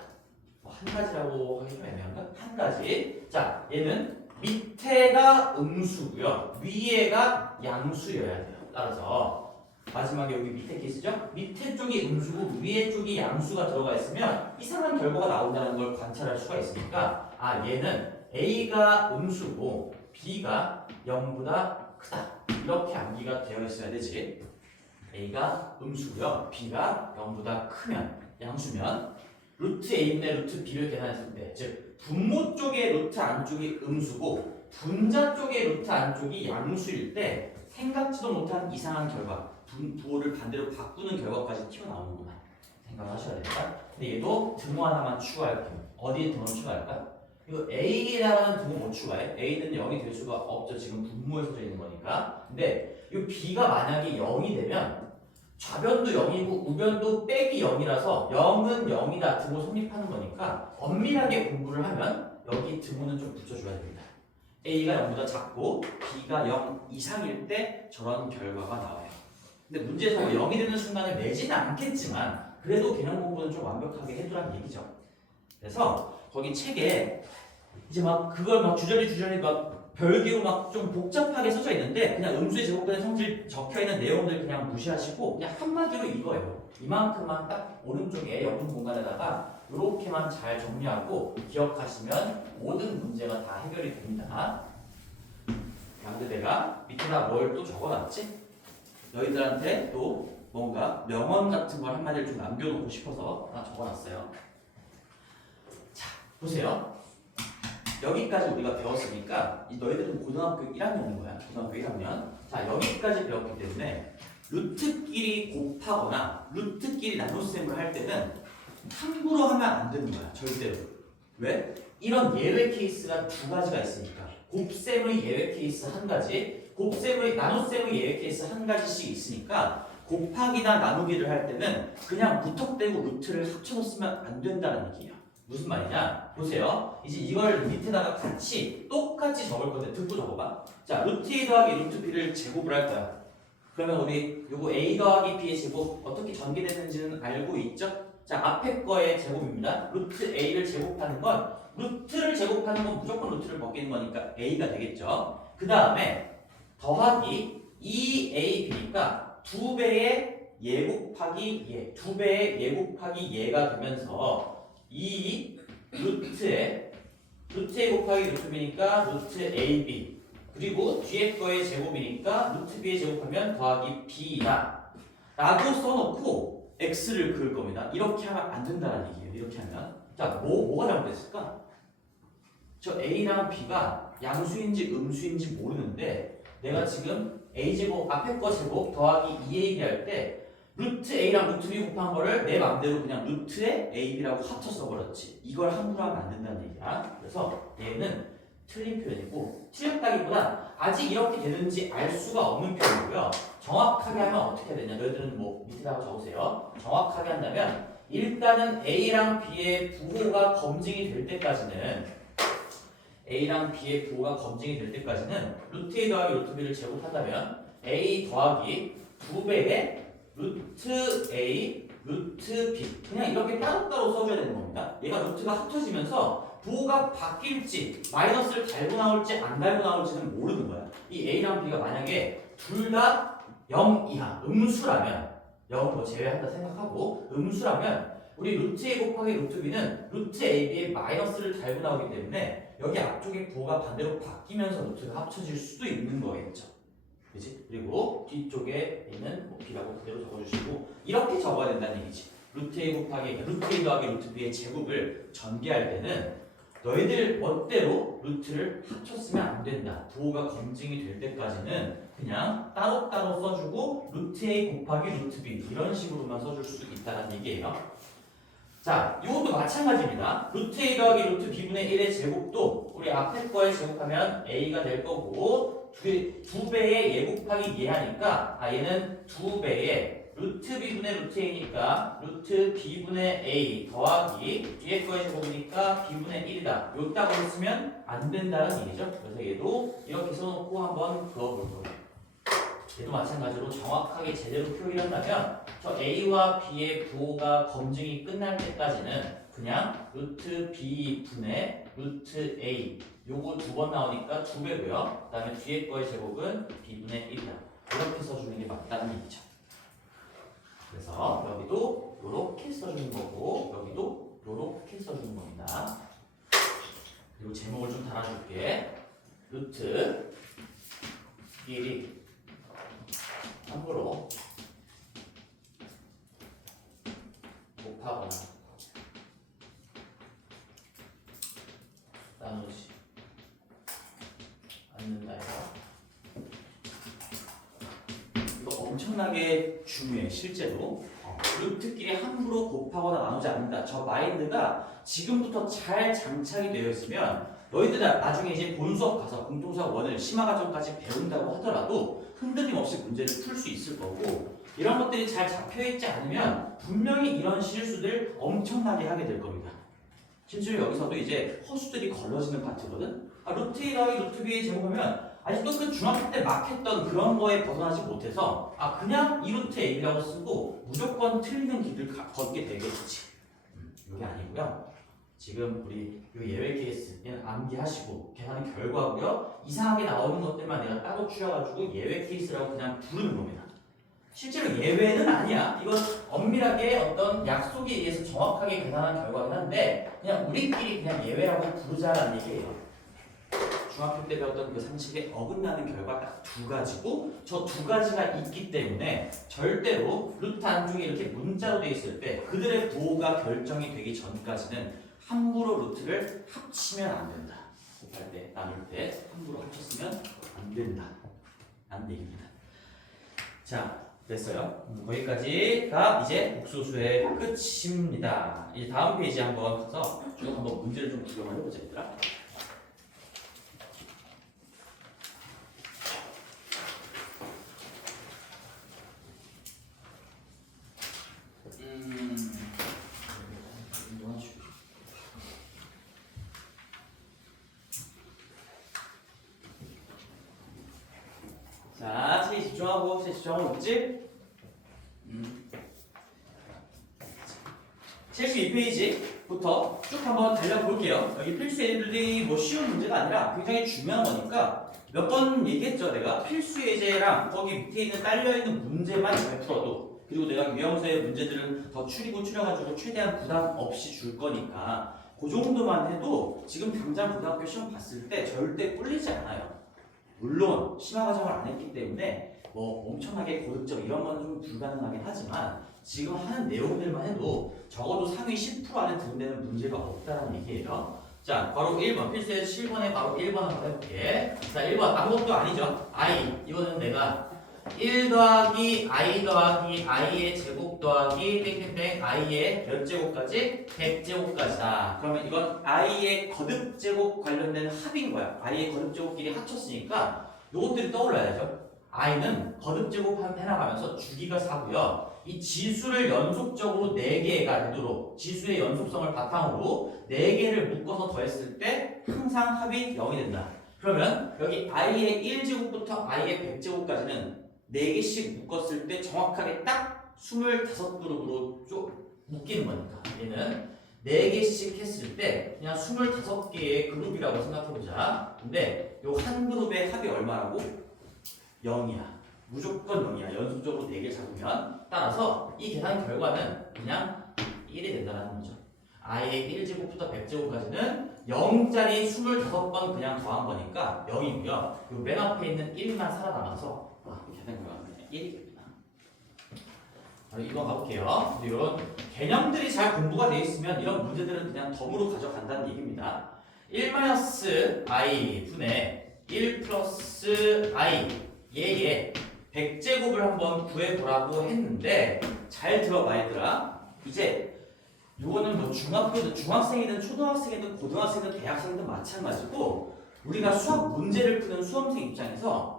한 가지라고 하기 좀 애매한가? 한 가지. 자, 얘는 밑에가 음수고요. 위에가 양수여야 돼요. 따라서 마지막에 여기 밑에 케이스죠? 밑에 쪽이 음수고 위에 쪽이 양수가 들어가 있으면 이상한 결과가 나온다는 걸 관찰할 수가 있으니까 아, 얘는 A가 음수고 B가 0보다 크다. 이렇게 암기가 되어 있어야 되지. A가 음수고요. B가 0보다 크면 양수면 루트 A분의 루트 B를 계산했을 때 즉 분모 쪽의 루트 안쪽이 음수고 분자 쪽의 루트 안쪽이 양수일 때 생각지도 못한 이상한 결과 부호를 반대로 바꾸는 결과까지 튀어나오는구나 생각하셔야 됩니다. 근데 얘도 등호 하나만 추가할게요. 어디에 등호를 추가할까? 이거 A라는 등호 못 추가해. A는 0이 될 수가 없죠. 지금 분모에 써져 있는 거니까. 근데 이 B가 만약에 0이 되면 좌변도 0이고 우변도 빼기 0이라서 0은 0이다 등호 성립하는 거니까 엄밀하게 공부를 하면 여기 등호는 좀 붙여줘야 됩니다. A가 0보다 작고 B가 0 이상일 때 저런 결과가 나와요. 근데 문제에서 0이 되는 순간에 내지는 않겠지만 그래도 개념 공부는 좀 완벽하게 해두란 얘기죠. 그래서 거기 책에 이제 막 그걸 막 주저리 막 별개로 막 좀 복잡하게 써져 있는데 그냥 음수의 제곱된 성질 적혀 있는 내용들 그냥 무시하시고 그냥 한마디로 이거예요. 이만큼만 딱 오른쪽에 영분 공간에다가 이렇게만 잘 정리하고 기억하시면 모든 문제가 다 해결이 됩니다. 근데 내가 밑에다 뭘 또 적어놨지? 너희들한테 또 뭔가 명언 같은 걸 한마디를 좀 남겨놓고 싶어서 하나 적어놨어요. 자, 보세요. 여기까지 우리가 배웠으니까 너희들은 고등학교 1학년인 거야. 고등학교 1학년. 자, 여기까지 배웠기 때문에 루트끼리 곱하거나 루트끼리 나눗셈을 할 때는 함부로 하면 안 되는 거야. 절대로. 왜? 이런 예외 케이스가 두 가지가 있으니까. 곱셈의 예외 케이스 한 가지, 나눗셈의 예외 케이스 한 가지씩 있으니까 곱하기나 나누기를 할 때는 그냥 무턱대고 루트를 합쳐서 쓰면 안 된다는 얘기예요. 무슨 말이냐? 보세요. 이제 이걸 밑에다가 같이 똑같이 적을 건데 듣고 적어봐. 자, 루트 A 더하기 루트 B를 제곱을 할 거야. 그러면 우리 요거 A 더하기 B의 제곱 어떻게 전개되는지는 알고 있죠? 자, 앞에 거의 제곱입니다. 루트 A를 제곱하는 건 루트를 제곱하는 건 무조건 루트를 벗기는 거니까 A가 되겠죠. 그 다음에 더하기 2AB니까 2배의 예 곱하기 예, 2배의 예 곱하기 예가 되면서 이 루트에 곱하기 루트 b니까 루트 ab 그리고 뒤에 거의 제곱이니까 루트 b에 제곱하면 더하기 b이다 라고 써놓고 x를 그을 겁니다. 이렇게 하면 안 된다는 얘기예요. 이렇게 하면 자, 뭐가 잘못됐을까? 저 a랑 b가 양수인지 음수인지 모르는데 내가 지금 a제곱 앞에 거 제곱 더하기 2ab 할 때 루트 A랑 루트 B 곱한 거를 내 맘대로 그냥 루트에 AB라고 합쳐 써버렸지. 이걸 함부로 하면 안 된다는 얘기야. 그래서 얘는 틀린 표현이고 틀렸다기보다 아직 이렇게 되는지 알 수가 없는 표현이고요. 정확하게 하면 어떻게 해야 되냐? 너희들은 뭐 밑에다가 적으세요. 정확하게 한다면 일단은 A랑 B의 부호가 검증이 될 때까지는 A랑 B의 부호가 검증이 될 때까지는 루트 A 더하기 루트 B를 제곱한다면 A 더하기 2배의 루트 A 루트 B 그냥 이렇게 따로따로 써줘야 되는 겁니다. 얘가 루트가 합쳐지면서 부호가 바뀔지 마이너스를 달고 나올지 안 달고 나올지는 모르는 거야. 이 A랑 B가 만약에 둘 다 0 이하 음수라면 0은 뭐 제외한다 생각하고 음수라면 우리 루트 A 곱하기 루트 B는 루트 AB의 마이너스를 달고 나오기 때문에 여기 앞쪽에 부호가 반대로 바뀌면서 루트가 합쳐질 수도 있는 거겠죠. 그치? 그리고 뒤쪽에 있는 뭐 B라고 그대로 적어주시고 이렇게 적어야 된다는 얘기지. 루트 A 곱하기 루트 A 더하기 루트 B의 제곱을 전개할 때는 너희들 멋대로 루트를 합쳤으면 안 된다. 부호가 검증이 될 때까지는 그냥 따로따로 써주고 루트 A 곱하기 루트 B 이런 식으로만 써줄 수 있다는 얘기예요. 자, 이것도 마찬가지입니다. 루트 A 더하기 루트 B분의 1의 제곱도 우리 앞에 거에 제곱하면 A가 될 거고 두 배의 예 곱하기 예 하니까 얘는 두 배의 루트 B분의 루트 A니까 루트 B분의 A 더하기 뒤에 거의 제곱이니까 B분의 1이다. 요따고 했으면 안 된다는 얘기죠. 그래서 얘도 이렇게 써놓고 한번 그어볼 거예요. 얘도 마찬가지로 정확하게 제대로 표기한다면 저 A와 B의 부호가 검증이 끝날 때까지는 그냥 루트 B분의 루트 A 요거 두 번 나오니까 두 배고요. 그 다음에 뒤에 거의 제곱은 B분의 1이다. 이렇게 써주는 게 맞다는 얘기죠. 그래서 여기도 요렇게 써주는 거고 여기도 요렇게 써주는 겁니다. 그리고 제목을 좀 달아줄게. 루트 1이 함부로 곱하거나 나누지 않는다 해서 이거 엄청나게 중요해. 실제로 루트끼리 함부로 곱하거나 나누지 않는다. 저 마인드가 지금부터 잘 장착이 되어 있으면 너희들 나중에 이제 본 수업 가서 공통수학 1을 심화과정까지 배운다고 하더라도 흔들림 없이 문제를 풀 수 있을 거고 이런 것들이 잘 잡혀있지 않으면 분명히 이런 실수들 엄청나게 하게 될 겁니다. 실제로 여기서도 이제 허수들이 걸러지는 파트거든. 루트 A 더하기 루트 B의 제곱하면 아직도 그 중학교 때 막 했던 그런 거에 벗어나지 못해서 그냥 이 루트 A라고 쓰고 무조건 틀리는 길을 걷게 되겠지. 이게 아니고요. 지금 우리 이 예외 케이스는 암기하시고 계산은 결과고요. 이상하게 나오는 것들만 내가 따로 추려가지고 예외 케이스라고 그냥 부르는 겁니다. 실제로 예외는 아니야. 이건 엄밀하게 어떤 약속에 의해서 정확하게 계산한 결과긴 한데 그냥 우리끼리 그냥 예외라고 부르자라는 얘기예요. 중학교 때 배웠던 그 상식에 어긋나는 결과 딱 두 가지고 저 두 가지가 있기 때문에 절대로 루트 안쪽에 이렇게 문자로 되어 있을 때 그들의 부호가 결정이 되기 전까지는 함부로 루트를 합치면 안 된다. 곱할 때, 나눌 때 함부로 합쳤으면 안 된다. 안 되겠다. 자, 됐어요. 거기까지가 이제 복소수의 끝입니다. 이제 다음 페이지 한번 가서 쭉 한번 문제를 좀 구경을 해보자, 얘들아. 자, 세 집중하고, 있지? 72페이지부터 쭉 한번 달려볼게요. 여기 필수 예제들이 뭐 쉬운 문제가 아니라 굉장히 중요한 거니까 몇 번 얘기했죠. 내가 필수 예제랑 거기 밑에 있는 딸려있는 문제만 잘 풀어도 그리고 내가 유형서의 문제들은 더 추려가지고 최대한 부담 없이 줄 거니까 그 정도만 해도 지금 당장 고등학교 시험 봤을 때 절대 꿀리지 않아요. 물론 심화과정을 안 했기 때문에 뭐 엄청나게 고득점 이런 건 좀 불가능하긴 하지만 지금 하는 내용들만 해도 적어도 상위 10% 안에 드는데는 문제가 없다는 얘기예요. 자, 바로 1번 필수에서 7번에 바로 1번 한번 해볼게. 자, 1번 아무것도 아니죠. I 이거는 내가 1 더하기 i의 제곱 더하기 땡땡땡 i의 몇 제곱까지? 100제곱까지다. 그러면 이건 i의 거듭 제곱 관련된 합인 거야. i의 거듭 제곱끼리 합쳤으니까 요것들이 떠올라야죠. i는 거듭 제곱 해나가면서 주기가 4고요. 이 지수를 연속적으로 4개가 되도록 지수의 연속성을 바탕으로 4개를 묶어서 더했을 때 항상 합이 0이 된다. 그러면 여기 i의 1제곱부터 i의 100제곱까지는 4개씩 묶었을 때 정확하게 딱 25그룹으로 묶이는 거니까 얘는 4개씩 했을 때 그냥 25개의 그룹이라고 생각해보자. 근데 요 한 그룹의 합이 얼마라고? 0이야. 무조건 0이야. 연속적으로 4개 잡으면. 따라서 이 계산 결과는 그냥 1이 된다는 거죠. i의 1제곱부터 100제곱까지는 0짜리 25번 그냥 더한 거니까 0이고요. 요 맨 앞에 있는 1만 살아남아서 계산 결과는 1이겠구나. 바로 이거 가볼게요. 이런 개념들이 잘 공부가 되어 있으면 이런 문제들은 그냥 덤으로 가져간다는 얘기입니다. 1-i 분의 1 플러스 i 얘의 100제곱을 한번 구해보라고 했는데 잘 들어봐 얘들아. 이제 요거는 뭐 중학생이든 초등학생이든 고등학생이든 대학생이든 마찬가지고 우리가 수학 문제를 푸는 수험생 입장에서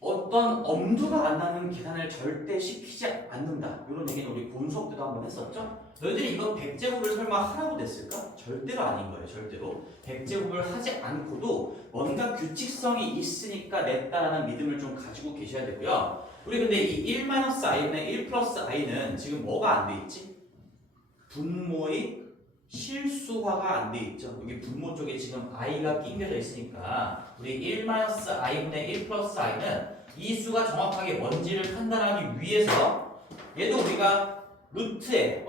어떤 엄두가 안 나는 계산을 절대 시키지 않는다. 이런 얘기는 우리 본 수업 때도 한번 했었죠. 너희들이 이거 100제곱을 설마 하라고 됐을까? 절대로 아닌 거예요. 절대로. 100제곱을 하지 않고도 뭔가 규칙성이 있으니까 냈다라는 믿음을 좀 가지고 계셔야 되고요. 우리 근데 이 1-i분의 1 플러스 i는 지금 뭐가 안 돼 있지? 분모의 실수화가 안 돼 있죠. 여기 분모 쪽에 지금 i가 끼겨져 있으니까 우리 1-i분의 1 플러스 i는 이 수가 정확하게 뭔지를 판단하기 위해서 얘도 우리가 루트의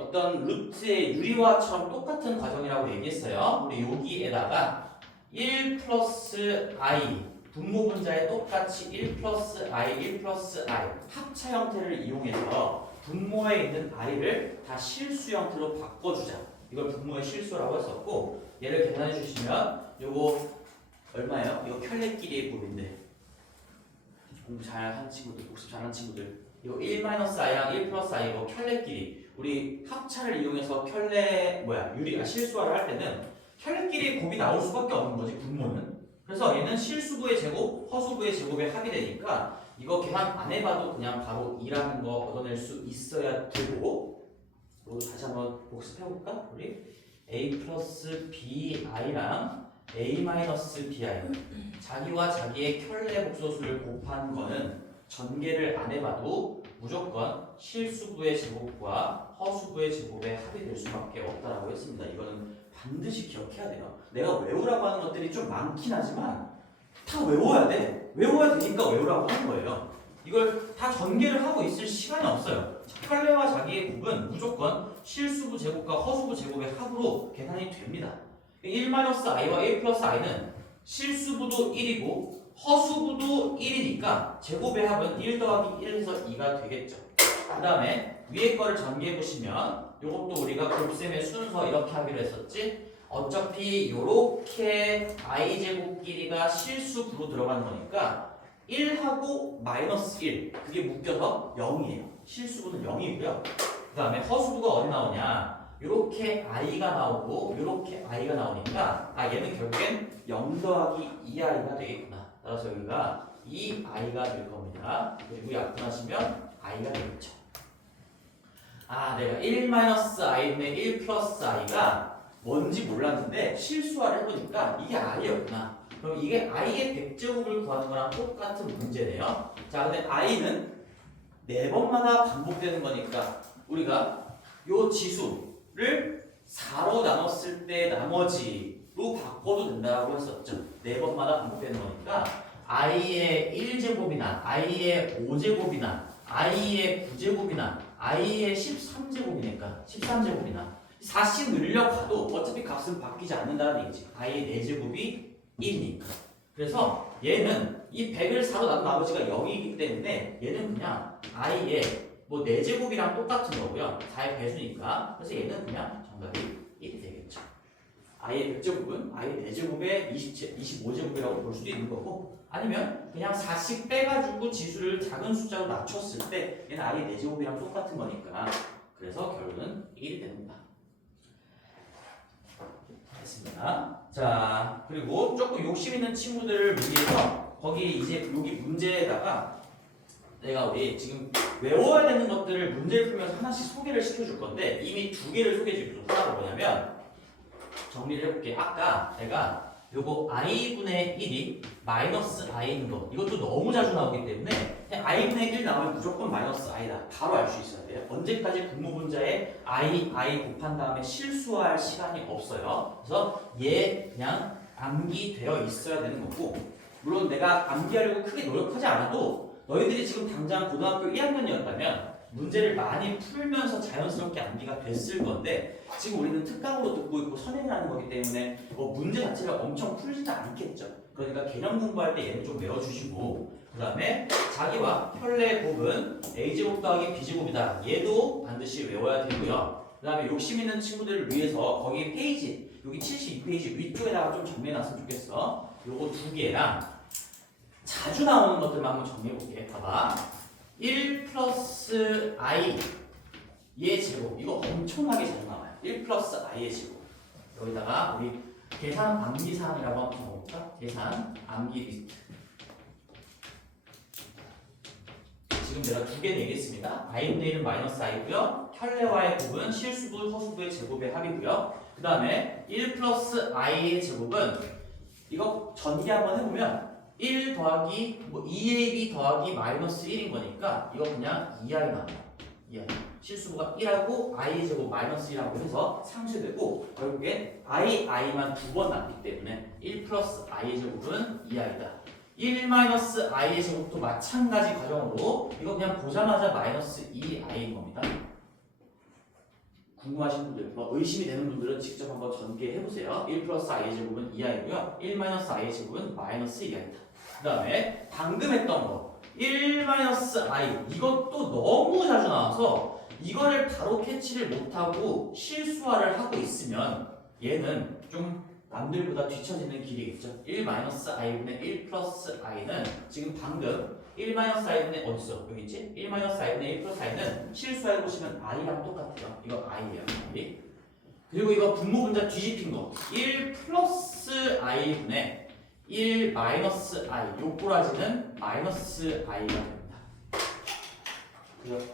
유리화처럼 똑같은 과정이라고 얘기했어요. 우리 여기에다가 1 플러스 i 분모 분자에 똑같이 1 플러스 i 합차 형태를 이용해서 분모에 있는 i를 다 실수 형태로 바꿔주자. 이걸 분모의 실수라고 했었고 얘를 계산해 주시면 요거 얼마예요? 이거 켤레끼리의 곱인데 공부 잘하는 친구들, 복습 잘하는 친구들 이거 1-i랑 1 플러스 i 이거 켤레끼리 우리 합차를 이용해서 실수화를 할 때는 켤레끼리의 곱이 나올 수밖에 없는 거지 분모는. 그래서 얘는 실수부의 제곱, 허수부의 제곱의 합이 되니까 이거 계산 안 해봐도 그냥 바로 2라는 거 얻어낼 수 있어야 되고 이거 다시 한번 복습해볼까? 우리 a 플러스 bi랑 a 마이너스 bi 자기와 자기의 켤레 복소수를 곱한 거는 전개를 안 해봐도 무조건 실수부의 제곱과 허수부의 제곱의 합이 될 수밖에 없다라고 했습니다. 이거는 반드시 기억해야 돼요. 내가 외우라고 하는 것들이 좀 많긴 하지만 다 외워야 돼. 외워야 되니까 외우라고 하는 거예요. 이걸 다 전개를 하고 있을 시간이 없어요. 켤레와 자기의 곱은 무조건 실수부 제곱과 허수부 제곱의 합으로 계산이 됩니다. 1-i와 1 플러스 i는 실수부도 1이고 허수부도 1이니까 제곱의 합은 1 더하기 1에서 2가 되겠죠. 그 다음에 위에 거를 전개해 보시면 이것도 우리가 곱셈의 순서 이렇게 하기로 했었지. 어차피 요렇게 i제곱 길이가 실수부로 들어가는 거니까 1하고 마이너스 1 그게 묶여서 0이에요. 실수부는 0이고요. 그 다음에 허수부가 어디 나오냐? 요렇게 i가 나오고 요렇게 i가 나오니까 얘는 결국엔 0 더하기 2i가 되겠구나. 따라서 여기가 2i가 될 겁니다. 그리고 약분하시면 i가 되겠죠. 내가 1-i분의 1 플러스 i가 뭔지 몰랐는데 실수화를 해보니까 이게 i였구나. 그럼 이게 i의 100제곱을 구하는 거랑 똑같은 문제네요. 자, 근데 i는 4번마다 반복되는 거니까 우리가 요 지수를 4로 나눴을 때 나머지로 바꿔도 된다고 했었죠. 4번마다 반복되는 거니까 i의 1제곱이나 i의 5제곱이나 i의 9제곱이나 i의 13제곱이니까 13제곱이나 4씩 늘려가도 어차피 값은 바뀌지 않는다는 얘기지. i의 4제곱이 1이니까. 그래서 얘는 이 100을 4로 나눈 나머지가 0이기 때문에 얘는 그냥 i의 4제곱이랑 똑같은 거고요. 4의 배수니까. 그래서 얘는 그냥 정답이 1이 되겠죠. i의 100제곱은 i의 4제곱의 25제곱이라고 볼 수도 있는 거고 아니면 그냥 4씩 빼가지고 지수를 작은 숫자로 낮췄을 때 얘는 i의 4제곱이랑 똑같은 거니까 그래서 결론은 1이 됩니다. 됐습니다. 자, 그리고 조금 욕심 있는 친구들을 위해서 거기 이제 여기 문제에다가 내가 우리 지금 외워야 되는 것들을 문제를 풀면서 하나씩 소개를 시켜줄 건데 이미 2개를 소개해줄게요. 하나가 뭐냐면 정리를 해볼게. 아까 내가 요거 i분의 1이 마이너스 i인 거 이것도 너무 자주 나오기 때문에 그냥 i분의 1 나오면 무조건 마이너스 i다. 바로 알 수 있어야 돼요. 언제까지 분모분자에 i 곱한 다음에 실수할 시간이 없어요. 그래서 얘 그냥 암기되어 있어야 되는 거고 물론 내가 암기하려고 크게 노력하지 않아도 너희들이 지금 당장 고등학교 1학년이었다면 문제를 많이 풀면서 자연스럽게 암기가 됐을 건데 지금 우리는 특강으로 듣고 있고 선행하는 거기 때문에 문제 자체를 엄청 풀지는 않겠죠. 그러니까 개념 공부할 때 얘는 좀 외워주시고 그 다음에 자기와 혈례의 곱은 a제곱 더하기 b제곱이다. 얘도 반드시 외워야 되고요. 그 다음에 욕심 있는 친구들을 위해서 거기 페이지 여기 72페이지 위쪽에다가 좀 정리해놨으면 좋겠어. 요거 2개랑 자주 나오는 것들만 한번 정리해볼게. 봐봐. 1 플러스 i 의 제곱 이거 엄청나게 자주 나와요. 1 플러스 i의 제곱 여기다가 우리 계산 암기 사항이라고 한번 적어볼까? 계산 암기 리스트 지금 내가 2개 내겠습니다. i분의 1은 마이너스 i고요. 혈례와의 곱은 실수분 허수부의 제곱의 합이고요. 그 다음에 1 플러스 i의 제곱은 이거 전개 한번 해보면 1 더하기 2ab 더하기 마이너스 1인 거니까 이거 그냥 2i 나와요. 2i. 실수부가 1하고 i의 제곱 마이너스 1하고 해서 상쇄되고 결국엔 i만 2번 남기 때문에 1 플러스 i의 제곱은 2i다. 1 마이너스 i의 제곱도 마찬가지 과정으로 이거 그냥 보자마자 마이너스 2i인 겁니다. 궁금하신 분들, 의심이 되는 분들은 직접 한번 전개해보세요. 1 플러스 i의 제곱은 2i고요. 1 마이너스 i의 제곱은 마이너스 2i다. 그 다음에 방금 했던 거 1 마이너스 i 이것도 너무 자주 나와서 이거를 바로 캐치를 못하고 실수화를 하고 있으면 얘는 좀 남들보다 뒤처지는 길이겠죠. 1 마이너스 i분의 1 플러스 i는 지금 방금 1 마이너스 i분의 어딨어? 여기 있지? 1 마이너스 i분의 1 플러스 i는 실수해보시면 i랑 똑같아요. 이거 i예요. i. 그리고 이거 분모분자 뒤집힌 거 1 플러스 i분의 1 마이너스 i 요 꼬라지는 마이너스 i가 됩니다.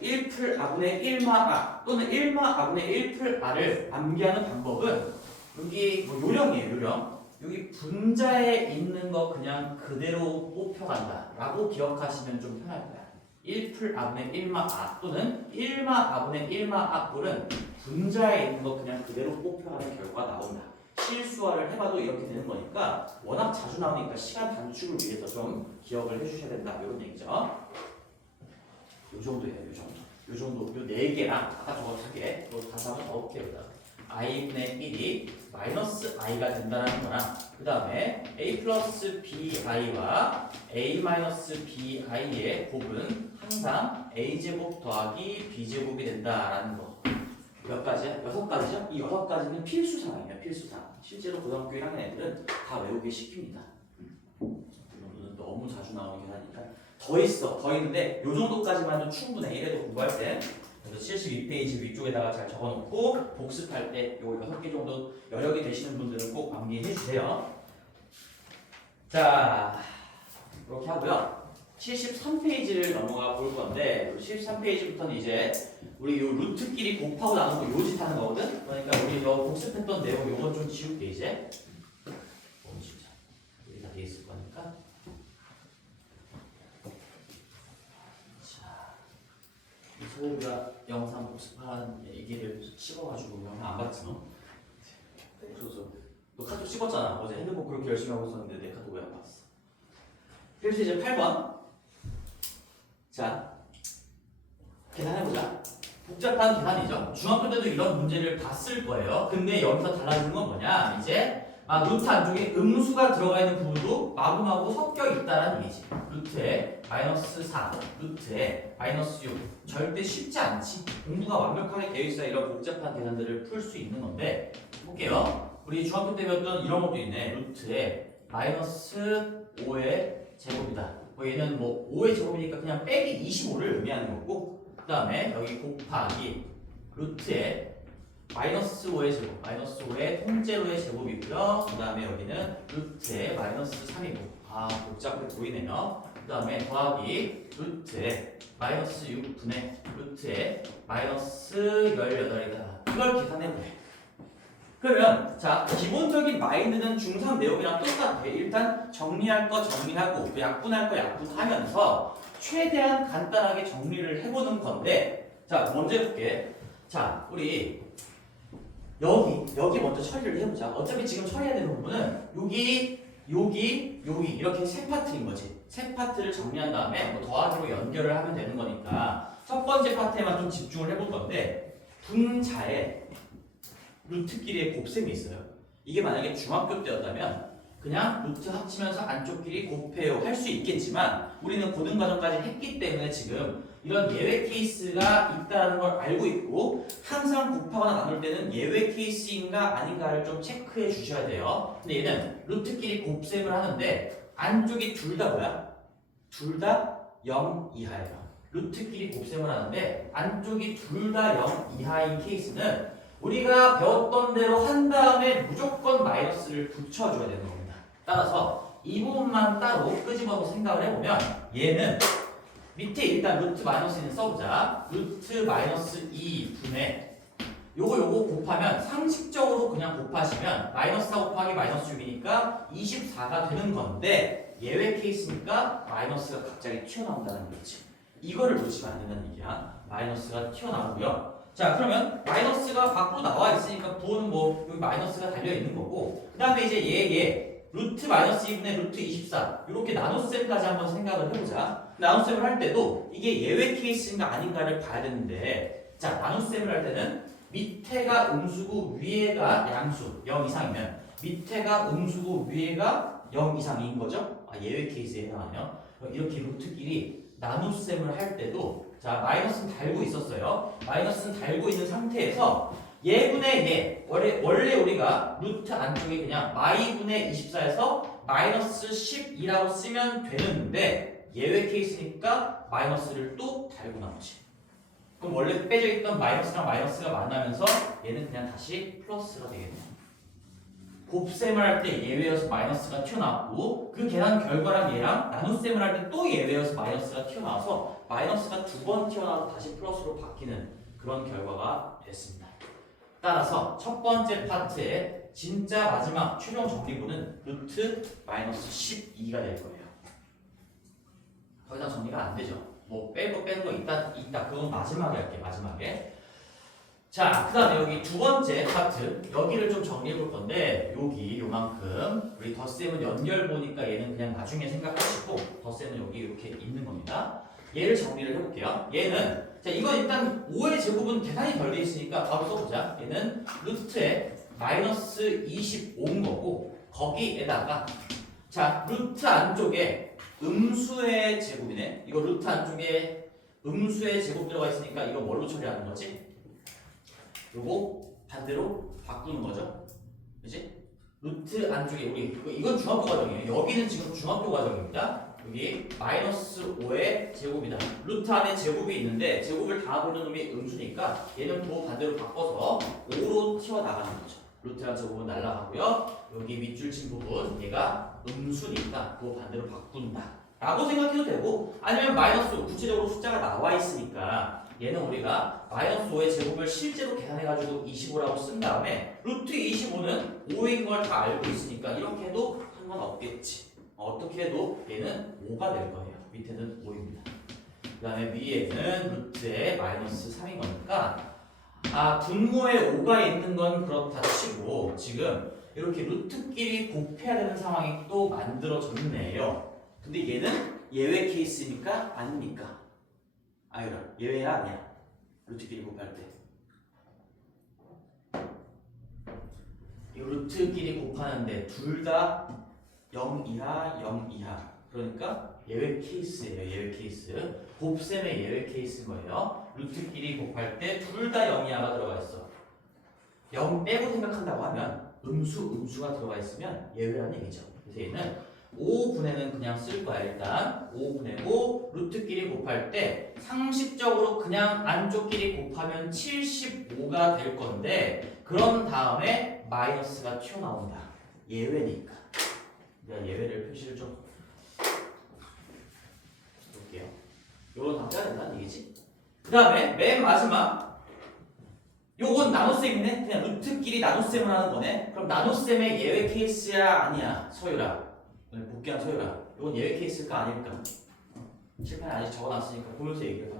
1풀 a분의 1마 a 또는 1마 a분의 1풀 r을 암기하는 방법은 여기 요령이에요. 요령. 여기 분자에 있는 거 그냥 그대로 뽑혀간다 라고 기억하시면 좀 편할 거야. 1풀 a분의 1마 a 또는 1마 a분의 1마 a뿔은 분자에 있는 거 그냥 그대로 뽑혀가는 결과가 나온다. 실수화를 해봐도 이렇게 되는 거니까 워낙 자주 나오니까 시간 단축을 위해서 좀 기억을 해주셔야 된다 이런 얘기죠. 요 정도예요. 요 정도. 요 4개랑 아까 저거 2개 또 다시 한번 더 볼게요. i분의 1이 마이너스 i가 된다는 거랑 그 다음에 a 플러스 bi와 a 마이너스 bi의 곱은 항상 a제곱 더하기 b제곱이 된다라는 거. 몇 가지야? 6가지죠? 이 6가지는 필수사항이에요. 필수사항. 실제로 고등학교 1학년 애들은 다 외우기 시킵니다. 이거는 너무 자주 나오는 계산이니까 더 있어. 더 있는데 요 정도까지만 해도 충분해. 이래도 공부할 때. 그래서 72페이지 위쪽에다가 잘 적어놓고 복습할 때 요 6개 정도 여력이 되시는 분들은 꼭 암기해 주세요. 자, 이렇게 하고요. 73페이지를 넘어가 볼 건데 73페이지부터는 이제 우리 요 루트끼리 곱하고 나누고 요짓 하는 거거든? 그러니까 우리 너 복습했던 내용 요건 좀 지울게 이제. 진짜 여기 다 돼 있을 거니까. 자, 소우가 영상 복습하는 얘기를 씹어가지고 영상 안 봤지 너? 너 카톡 씹었잖아. 어제 핸드폰 그렇게 열심히 하고 있었는데 내 카톡 왜 안 봤어? 그래서 이제 8번. 자, 계산해보자. 복잡한 계산이죠. 중학교 때도 이런 문제를 봤을 거예요. 근데 여기서 달라지는 건 뭐냐? 이제 루트 안쪽에 음수가 들어가 있는 부분도 마구마구 섞여 있다는 얘기지. 루트에 마이너스 4, 루트에 마이너스 6. 절대 쉽지 않지. 공부가 완벽하게 되어 있어야 이런 복잡한 계산들을 풀 수 있는 건데 볼게요. 우리 중학교 때 배웠던 이런 것도 있네. 루트에 마이너스 5의 제곱이다. 뭐 얘는 뭐 5의 제곱이니까 그냥 빼기 25를 의미하는 거고, 그 다음에 여기 곱하기 루트에 마이너스 5의 제곱, 마이너스 5의 통째로의 제곱이고요. 그 다음에 여기는 루트에 마이너스 3이고, 아 복잡해 보이네요. 그 다음에 더하기 루트에 마이너스 6분의 루트에 마이너스 18이다. 이걸 계산해보래. 그러면 자 기본적인 마인드는 중3 내용이랑 똑같아. 일단 정리할 거 정리하고 약분할 거 약분하면서 최대한 간단하게 정리를 해보는 건데, 자 먼저 해볼게. 자 우리 여기 먼저 처리를 해보자. 어차피 지금 처리해야 되는 부분은 여기 이렇게 세 파트인 거지. 세 파트를 정리한 다음에 뭐 더하기로 연결을 하면 되는 거니까 첫 번째 파트에만 좀 집중을 해볼 건데, 분자에 루트끼리의 곱셈이 있어요. 이게 만약에 중학교 때였다면 그냥 루트 합치면서 안쪽끼리 곱해요 할 수 있겠지만, 우리는 고등과정까지 했기 때문에 지금 이런 예외 케이스가 있다는 걸 알고 있고, 항상 곱하거나 나눌 때는 예외 케이스인가 아닌가를 좀 체크해 주셔야 돼요. 근데 얘는 루트끼리 곱셈을 하는데 안쪽이 둘 다 뭐야? 둘 다 0 이하예요. 루트끼리 곱셈을 하는데 안쪽이 둘 다 0 이하인 케이스는 우리가 배웠던 대로 한 다음에 무조건 마이너스를 붙여줘야 되는 겁니다. 따라서 이 부분만 따로 끄집어서 생각을 해보면, 얘는 밑에 일단 루트 마이너스는 써보자. 루트 마이너스 2분의 요거 곱하면 상식적으로 그냥 곱하시면 마이너스 4 곱하기 마이너스 6이니까 24가 되는 건데, 예외 케이스니까 마이너스가 갑자기 튀어나온다는 거지. 이거를 놓치면 안 된다는 얘기야. 마이너스가 튀어나오고요. 자 그러면 마이너스가 밖으로 나와 있으니까 부호는 뭐 여기 마이너스가 달려 있는 거고, 그 다음에 이제 얘 루트 마이너스 2분의 루트 24 이렇게 나눗셈까지 한번 생각을 해보자. 나눗셈을 할 때도 이게 예외 케이스인가 아닌가를 봐야 되는데, 자 나눗셈을 할 때는 밑에가 음수고 위에가 양수 0 이상이면 밑에가 음수고 위에가 0 이상인 거죠. 예외 케이스에 해당하면 이렇게 루트끼리 나눗셈을 할 때도, 자 마이너스는 달고 있었어요. 마이너스는 달고 있는 상태에서 얘분의 얘, 원래 우리가 루트 안쪽에 그냥 마이분의 24에서 마이너스 12라고 쓰면 되는데, 예외 케이스니까 마이너스를 또 달고 나오지. 그럼 원래 빼져 있던 마이너스랑 마이너스가 만나면서 얘는 그냥 다시 플러스가 되겠네요. 곱셈을 할 때 예외여서 마이너스가 튀어나왔고, 그 계산 결과랑 얘랑 나눗셈을 할 때 또 예외여서 마이너스가 튀어나와서 마이너스가 두 번 튀어나와서 다시 플러스로 바뀌는 그런 결과가 됐습니다. 따라서 첫 번째 파트의 진짜 마지막 최종 정리분은 루트 마이너스 12가 될 거예요. 더 이상 정리가 안 되죠. 뭐 빼는 거 있다. 그건 마지막에 할게. 마지막에. 자, 그 다음에 여기 두 번째 파트, 여기를 좀 정리해 볼 건데, 여기 요만큼 우리 덧셈은 연결 보니까 얘는 그냥 나중에 생각하시고, 덧셈은 여기 이렇게 있는 겁니다. 얘를 정리를 해볼게요. 얘는, 자 이건 일단 5의 제곱은 계산이 덜 돼 있으니까 바로 써보자. 얘는 루트에 마이너스 25인 거고, 거기에다가 자 루트 안쪽에 음수의 제곱이네. 이거 루트 안쪽에 음수의 제곱 들어가 있으니까 이거 뭘로 처리하는 거지? 요거 반대로 바꾸는 거죠. 그치? 루트 안쪽에 우리 이건 중학교 과정이에요. 여기는 지금 중학교 과정입니다. 여기 마이너스 5의 제곱이다. 루트 안에 제곱이 있는데 제곱을 다 보는 놈이 음수니까 얘는 또 반대로 바꿔서 5로 튀어나가는 거죠. 루트랑 제곱은 날라가고요. 여기 밑줄 친 부분 얘가 음수니까 또 반대로 바꾼다 라고 생각해도 되고, 아니면 마이너스 5, 구체적으로 숫자가 나와 있으니까 얘는 우리가 마이너스 5의 제곱을 실제로 계산해가지고 25라고 쓴 다음에 루트 25는 5인 걸 다 알고 있으니까 이렇게 해도 상관없겠지. 어떻게 해도 얘는 5가 될 거예요. 밑에는 5입니다. 그 다음에 위에는 루트에 마이너스 3인 거니까, 분모에 5가 있는 건 그렇다 치고 지금 이렇게 루트끼리 곱해야 되는 상황이 또 만들어졌네요. 근데 얘는 예외 케이스니까 아닙니까? 아니라 예외야 아니야? 루트끼리 곱할 때 이 루트끼리 곱하는데 둘 다 0 이하 0 이하, 그러니까 예외 케이스예요. 예외 케이스. 곱셈의 예외 케이스인 거예요. 루트끼리 곱할 때 둘 다 0 이하가 들어가 있어. 0 빼고 생각한다고 하면 음수가 들어가 있으면 예외라는 얘기죠. 그래서 얘는 5분의는 그냥 쓸 거야. 일단 5분의 5 루트끼리 곱할 때 상식적으로 그냥 안쪽끼리 곱하면 75가 될 건데 그런 다음에 마이너스가 튀어나온다. 예외니까. 내가 예외를 표시를 좀 볼게요. 요런 답해야 된다는 얘기지. 그 다음에 맨 마지막 요건 나눗셈이네. 그냥 루트끼리 나눗셈을 하는 거네. 그럼 나눗셈의 예외 케이스야 아니야? 서유라. 복귀한 서유라. 요건 예외 케이스일까 아닐까? 실판에 아직 적어놨으니까 보면서 얘기해봐.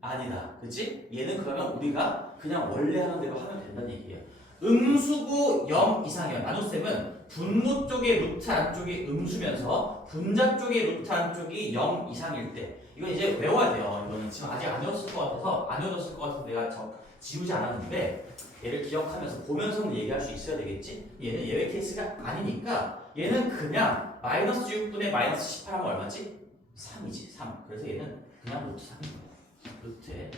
아니다. 그치? 얘는 그러면 우리가 그냥 원래 하는 대로 하면 된다는 얘기야. 음수고 0 이상이야. 나눗셈은 분모 쪽의 루트 안쪽이 음수면서 분자 쪽의 루트 안쪽이 0 이상일 때 이건 이제 외워야 돼요. 이거는 지금 아직 안 외웠을 것 같아서 안 외워졌을 것 같아서 내가 지우지 않았는데 얘를 기억하면서 보면서는 얘기할 수 있어야 되겠지? 얘는 예외 케이스가 아니니까 얘는 그냥 마이너스 6분의 마이너스 18 하면 얼마지? 3이지. 3. 그래서 얘는 그냥 루트 3인 거야. 루트에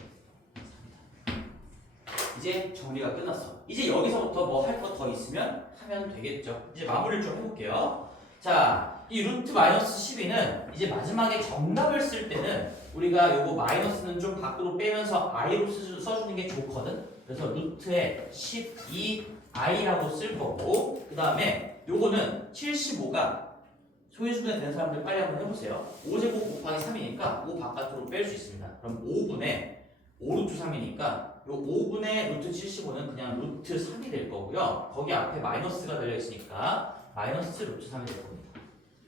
3이다. 이제 정리가 끝났어. 이제 여기서부터 뭐 할 거 더 있으면 하면 되겠죠. 이제 마무리를 좀 해볼게요. 자, 이 루트 마이너스 12는 이제 마지막에 정답을 쓸 때는 우리가 요거 마이너스는 좀 밖으로 빼면서 i로 써주는 게 좋거든. 그래서 루트에 12i라고 쓸 거고 그 다음에 요거는 75가 소인수분해 되는 사람들 빨리 한번 해보세요. 5제곱 곱하기 3이니까 5 바깥으로 뺄 수 있습니다. 그럼 5분의 5루트 3이니까 요 5분의 루트 75는 그냥 루트 3이 될 거고요. 거기 앞에 마이너스가 달려있으니까 마이너스 루트 3이 될 겁니다.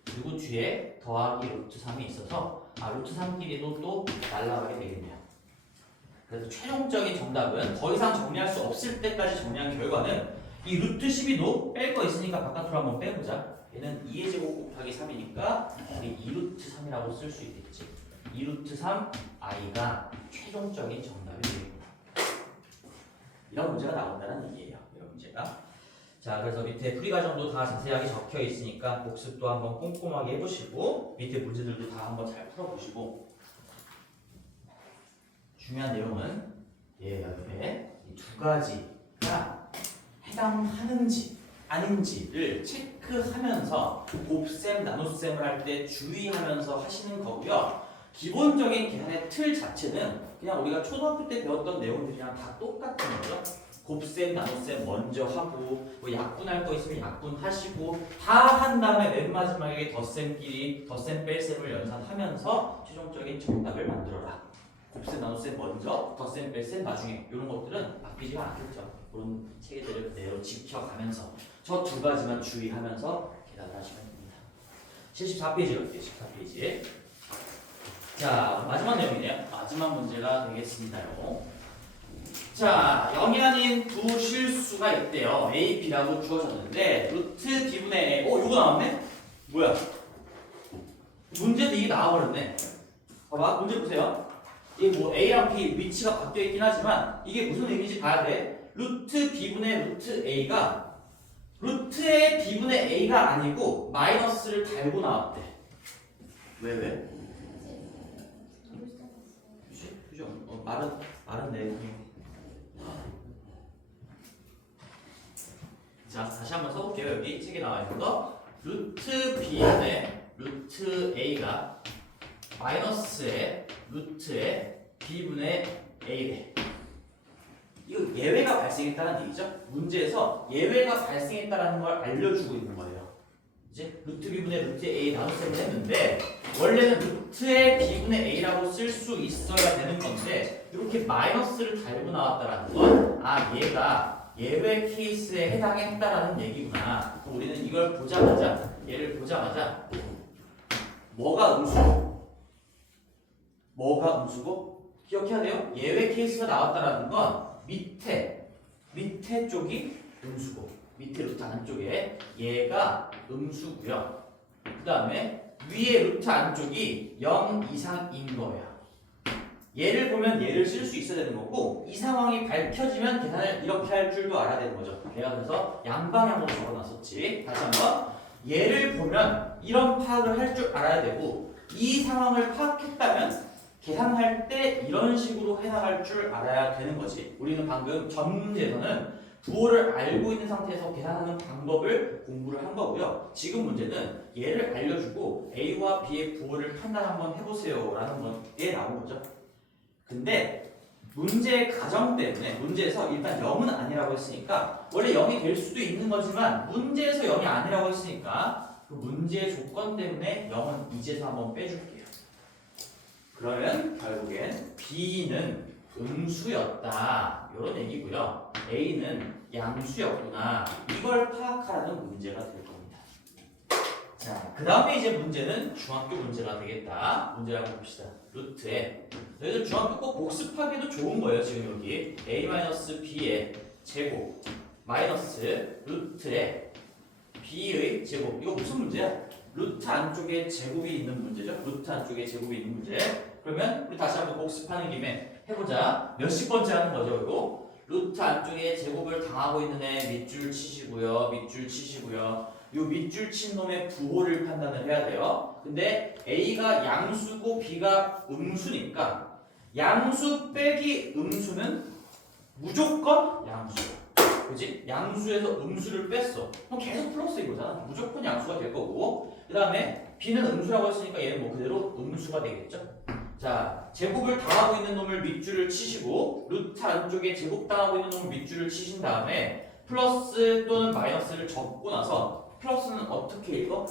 그리고 뒤에 더하기 루트 3이 있어서 루트 3끼리도 또 날라가게 되겠네요. 그래서 최종적인 정답은 더 이상 정리할 수 없을 때까지 정리한 결과는 이 루트 12도 뺄 거 있으니까 바깥으로 한번 빼보자. 얘는 2의 제곱 곱하기 3이니까 우리 2루트 3이라고 쓸 수 있겠지. 2루트 3 i가 최종적인 정답이 되겠구나. 이런 문제가 나온다는 얘기예요. 이런 문제가. 자, 그래서 밑에 풀이 과정도 다 자세하게 적혀 있으니까 복습도 한번 꼼꼼하게 해보시고 밑에 문제들도 다 한번 잘 풀어보시고 중요한 내용은 옆에 이 두 가지가 해당하는지 아닌지를 체크하면서 곱셈, 나눗셈을 할 때 주의하면서 하시는 거고요. 기본적인 계산의 틀 자체는 그냥 우리가 초등학교 때 배웠던 내용들이랑 다 똑같은 거죠. 곱셈, 나눗셈 먼저 하고 뭐 약분할 거 있으면 약분하시고 다 한 다음에 맨 마지막에 덧셈끼리 덧셈 뺄셈을 연산하면서 최종적인 정답을 만들어라. 곱셈, 나눗셈 먼저, 덧셈, 뺄셈 나중에 이런 것들은 바뀌지가 않겠죠. 그런 체계들을 그대로 지켜가면서 저 두 가지만 주의하면서 계산을 하시면 됩니다. 74페이지 갈게요. 74페이지. 자, 마지막 내용이네요. 마지막 문제가 되겠습니다요. 자, 영이 아닌 두 실수가 있대요. A, B라고 주어졌는데 루트 B분의 A. 요거 나왔네? 뭐야? 문제도 이게 나와버렸네. 봐봐, 문제 보세요. 이게 뭐 A랑 B 위치가 바뀌어 있긴 하지만 이게 무슨 얘기인지 봐야 돼. 루트 B분의 루트 A가 루트의 B분의 A가 아니고 마이너스를 달고 나왔대. 왜? 그죠? 말은 내. 자, 다시 한번 써볼게요. 여기 책에 나와 있는 거. 루트 B분의 루트 A가 마이너스의 루트의 B분의 A래. 이거 예외가 발생했다는 얘기죠. 문제에서 예외가 발생했다는 걸 알려주고 있는 거예요. 이제 루트 B분의 루트 A 나눗셈을 했는데 원래는 루트의 B분의 A라고 쓸 수 있어야 되는 건데 이렇게 마이너스를 달고 나왔다는 건 얘가 예외 케이스에 해당했다라는 얘기구나. 그럼 우리는 이걸 보자마자 얘를 보자마자 뭐가 음수고 기억해야 돼요. 예외 케이스가 나왔다라는 건 밑에 쪽이 음수고 밑에 루트 안쪽에 얘가 음수고요. 그 다음에 위에 루트 안쪽이 0 이상인 거예요. 얘를 보면 얘를 쓸 수 있어야 되는 거고 이 상황이 밝혀지면 계산을 이렇게 할 줄도 알아야 되는 거죠. 내가 그래서 양방향으로 적어놨었지. 다시 한번 얘를 보면 이런 파악을 할 줄 알아야 되고 이 상황을 파악했다면 계산할 때 이런 식으로 해나갈 줄 알아야 되는 거지. 우리는 방금 전 문제에서는 부호를 알고 있는 상태에서 계산하는 방법을 공부를 한 거고요. 지금 문제는 얘를 알려주고 A와 B의 부호를 판단 한번 해보세요 라는 거에 나온 거죠. 근데 문제의 가정 때문에 문제에서 일단 0은 아니라고 했으니까 원래 0이 될 수도 있는 거지만 문제에서 0이 아니라고 했으니까 그 문제의 조건 때문에 0은 이제서 한번 빼줄게요. 그러면 결국엔 B는 음수였다 이런 얘기고요. A는 양수였구나. 이걸 파악하라는 문제가 될 겁니다. 자, 그 다음에 이제 문제는 중학교 문제가 되겠다. 문제를 한번 봅시다. 루트에 너희들 중학교 꼭 복습하기도 좋은 거예요. 지금 여기 A-B의 제곱 마이너스 루트에 B의 제곱. 이거 무슨 문제야? 루트 안쪽에 제곱이 있는 문제죠. 루트 안쪽에 제곱이 있는 문제. 그러면 우리 다시 한번 복습하는 김에 해보자. 몇십 번째 하는 거죠, 이거? 루트 안쪽에 제곱을 당하고 있는 애 밑줄 치시고요. 밑줄 치시고요. 이 밑줄 친 놈의 부호를 판단을 해야 돼요. 근데 A가 양수고 B가 음수니까 양수 빼기 음수는 무조건 양수야. 그지? 양수에서 음수를 뺐어. 그럼 계속 플러스 이거잖아. 무조건 양수가 될 거고. 그 다음에 B는 음수라고 했으니까 얘는 뭐 그대로 음수가 되겠죠. 자, 제곱을 당하고 있는 놈을 밑줄을 치시고 루트 안쪽에 제곱 당하고 있는 놈을 밑줄을 치신 다음에 플러스 또는 마이너스를 적고 나서 플러스는 어떻게 읽어?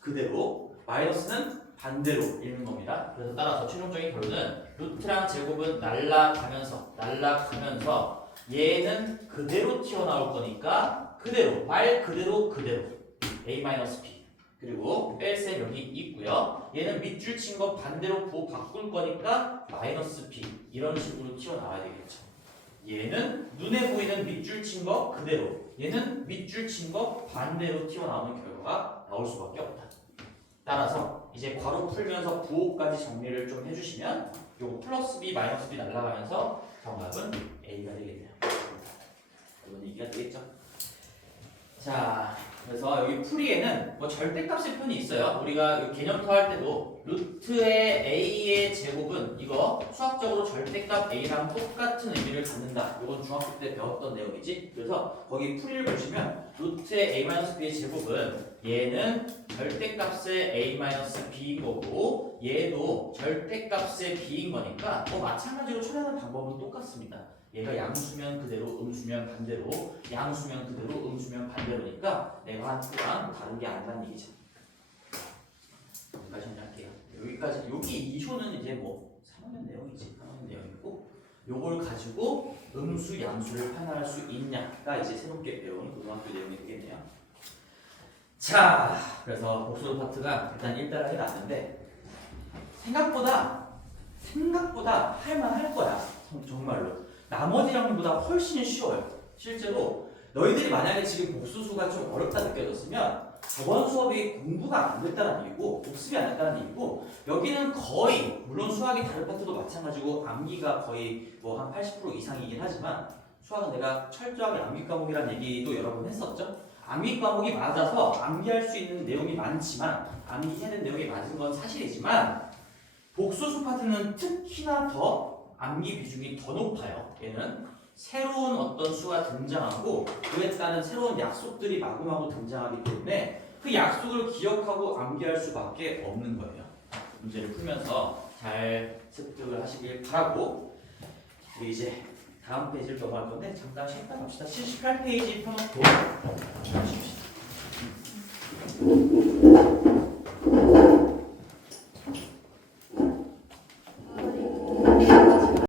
그대로 마이너스는 반대로 읽는 겁니다. 그래서 따라서 최종적인 결론은 루트랑 제곱은 날라가면서 얘는 그대로 튀어나올 거니까 그대로 말 그대로 A-B 그리고 뺄셈 여기 있고요. 얘는 밑줄 친 거 반대로 부호 바꿀 거니까 마이너스 B 이런 식으로 튀어나와야 되겠죠. 얘는 눈에 보이는 밑줄 친 거 그대로 얘는 밑줄 친 거 반대로 튀어나오는 결과가 나올 수밖에 없다. 따라서 이제 괄호 풀면서 부호까지 정리를 좀 해주시면 요거 플러스 B 마이너스 B 날아가면서 정답은 A가 되겠네요. 이건 얘기가 되겠죠. 자, 그래서 여기 풀이에는 뭐 절대값의 편이 있어요. 우리가 개념터 할 때도 루트의 A의 제곱은 이거 수학적으로 절대값 A랑 똑같은 의미를 갖는다. 이건 중학교 때 배웠던 내용이지. 그래서 거기 풀이를 보시면 루트의 A-B의 제곱은 얘는 절대값의 A-B인 거고 얘도 절대값의 B인 거니까 뭐 마찬가지로 처리하는 방법은 똑같습니다. 얘가 양수면 그대로 음수면 반대로 양수면 그대로 음수면 반대로니까 내가 한 투랑 다른 게 아니라는 얘기죠. 여기까지 할게요. 여기까지 여기 2호는 이제 뭐 3학년 내용이지. 3학년 내용이고 요걸 가지고 음수 양수를 판단할 수 있냐가 이제 새롭게 배운 고등학교 내용이 되겠네요. 자, 그래서 복수 파트가 일단 1단을 해놨는데 생각보다 할만할 거야. 정말로. 나머지랑보다 훨씬 쉬워요. 실제로 너희들이 만약에 지금 복수수가 좀 어렵다 느껴졌으면 저번 수업이 공부가 안 됐다는 얘기고 복습이 안 됐다는 얘기고 여기는 거의 물론 수학이 다른 파트도 마찬가지고 암기가 거의 뭐 한 80% 이상이긴 하지만 수학은 내가 철저하게 암기 과목이라는 얘기도 여러 번 했었죠. 암기 과목이 맞아서 암기할 수 있는 내용이 많지만 암기해야 되는 내용이 맞은 건 사실이지만 복수수 파트는 특히나 더 암기 비중이 더 높아요. 얘는 새로운 어떤 수가 등장하고 그에 따른 새로운 약속들이 마구마구 등장하기 때문에 그 약속을 기억하고 암기할 수밖에 없는 거예요. 문제를 풀면서 잘 습득을 하시길 바라고 우리 이제 다음 페이지를 넘어갈 건데 잠깐 쉬었다 갑시다. 78페이지 펴놓고 가십시다.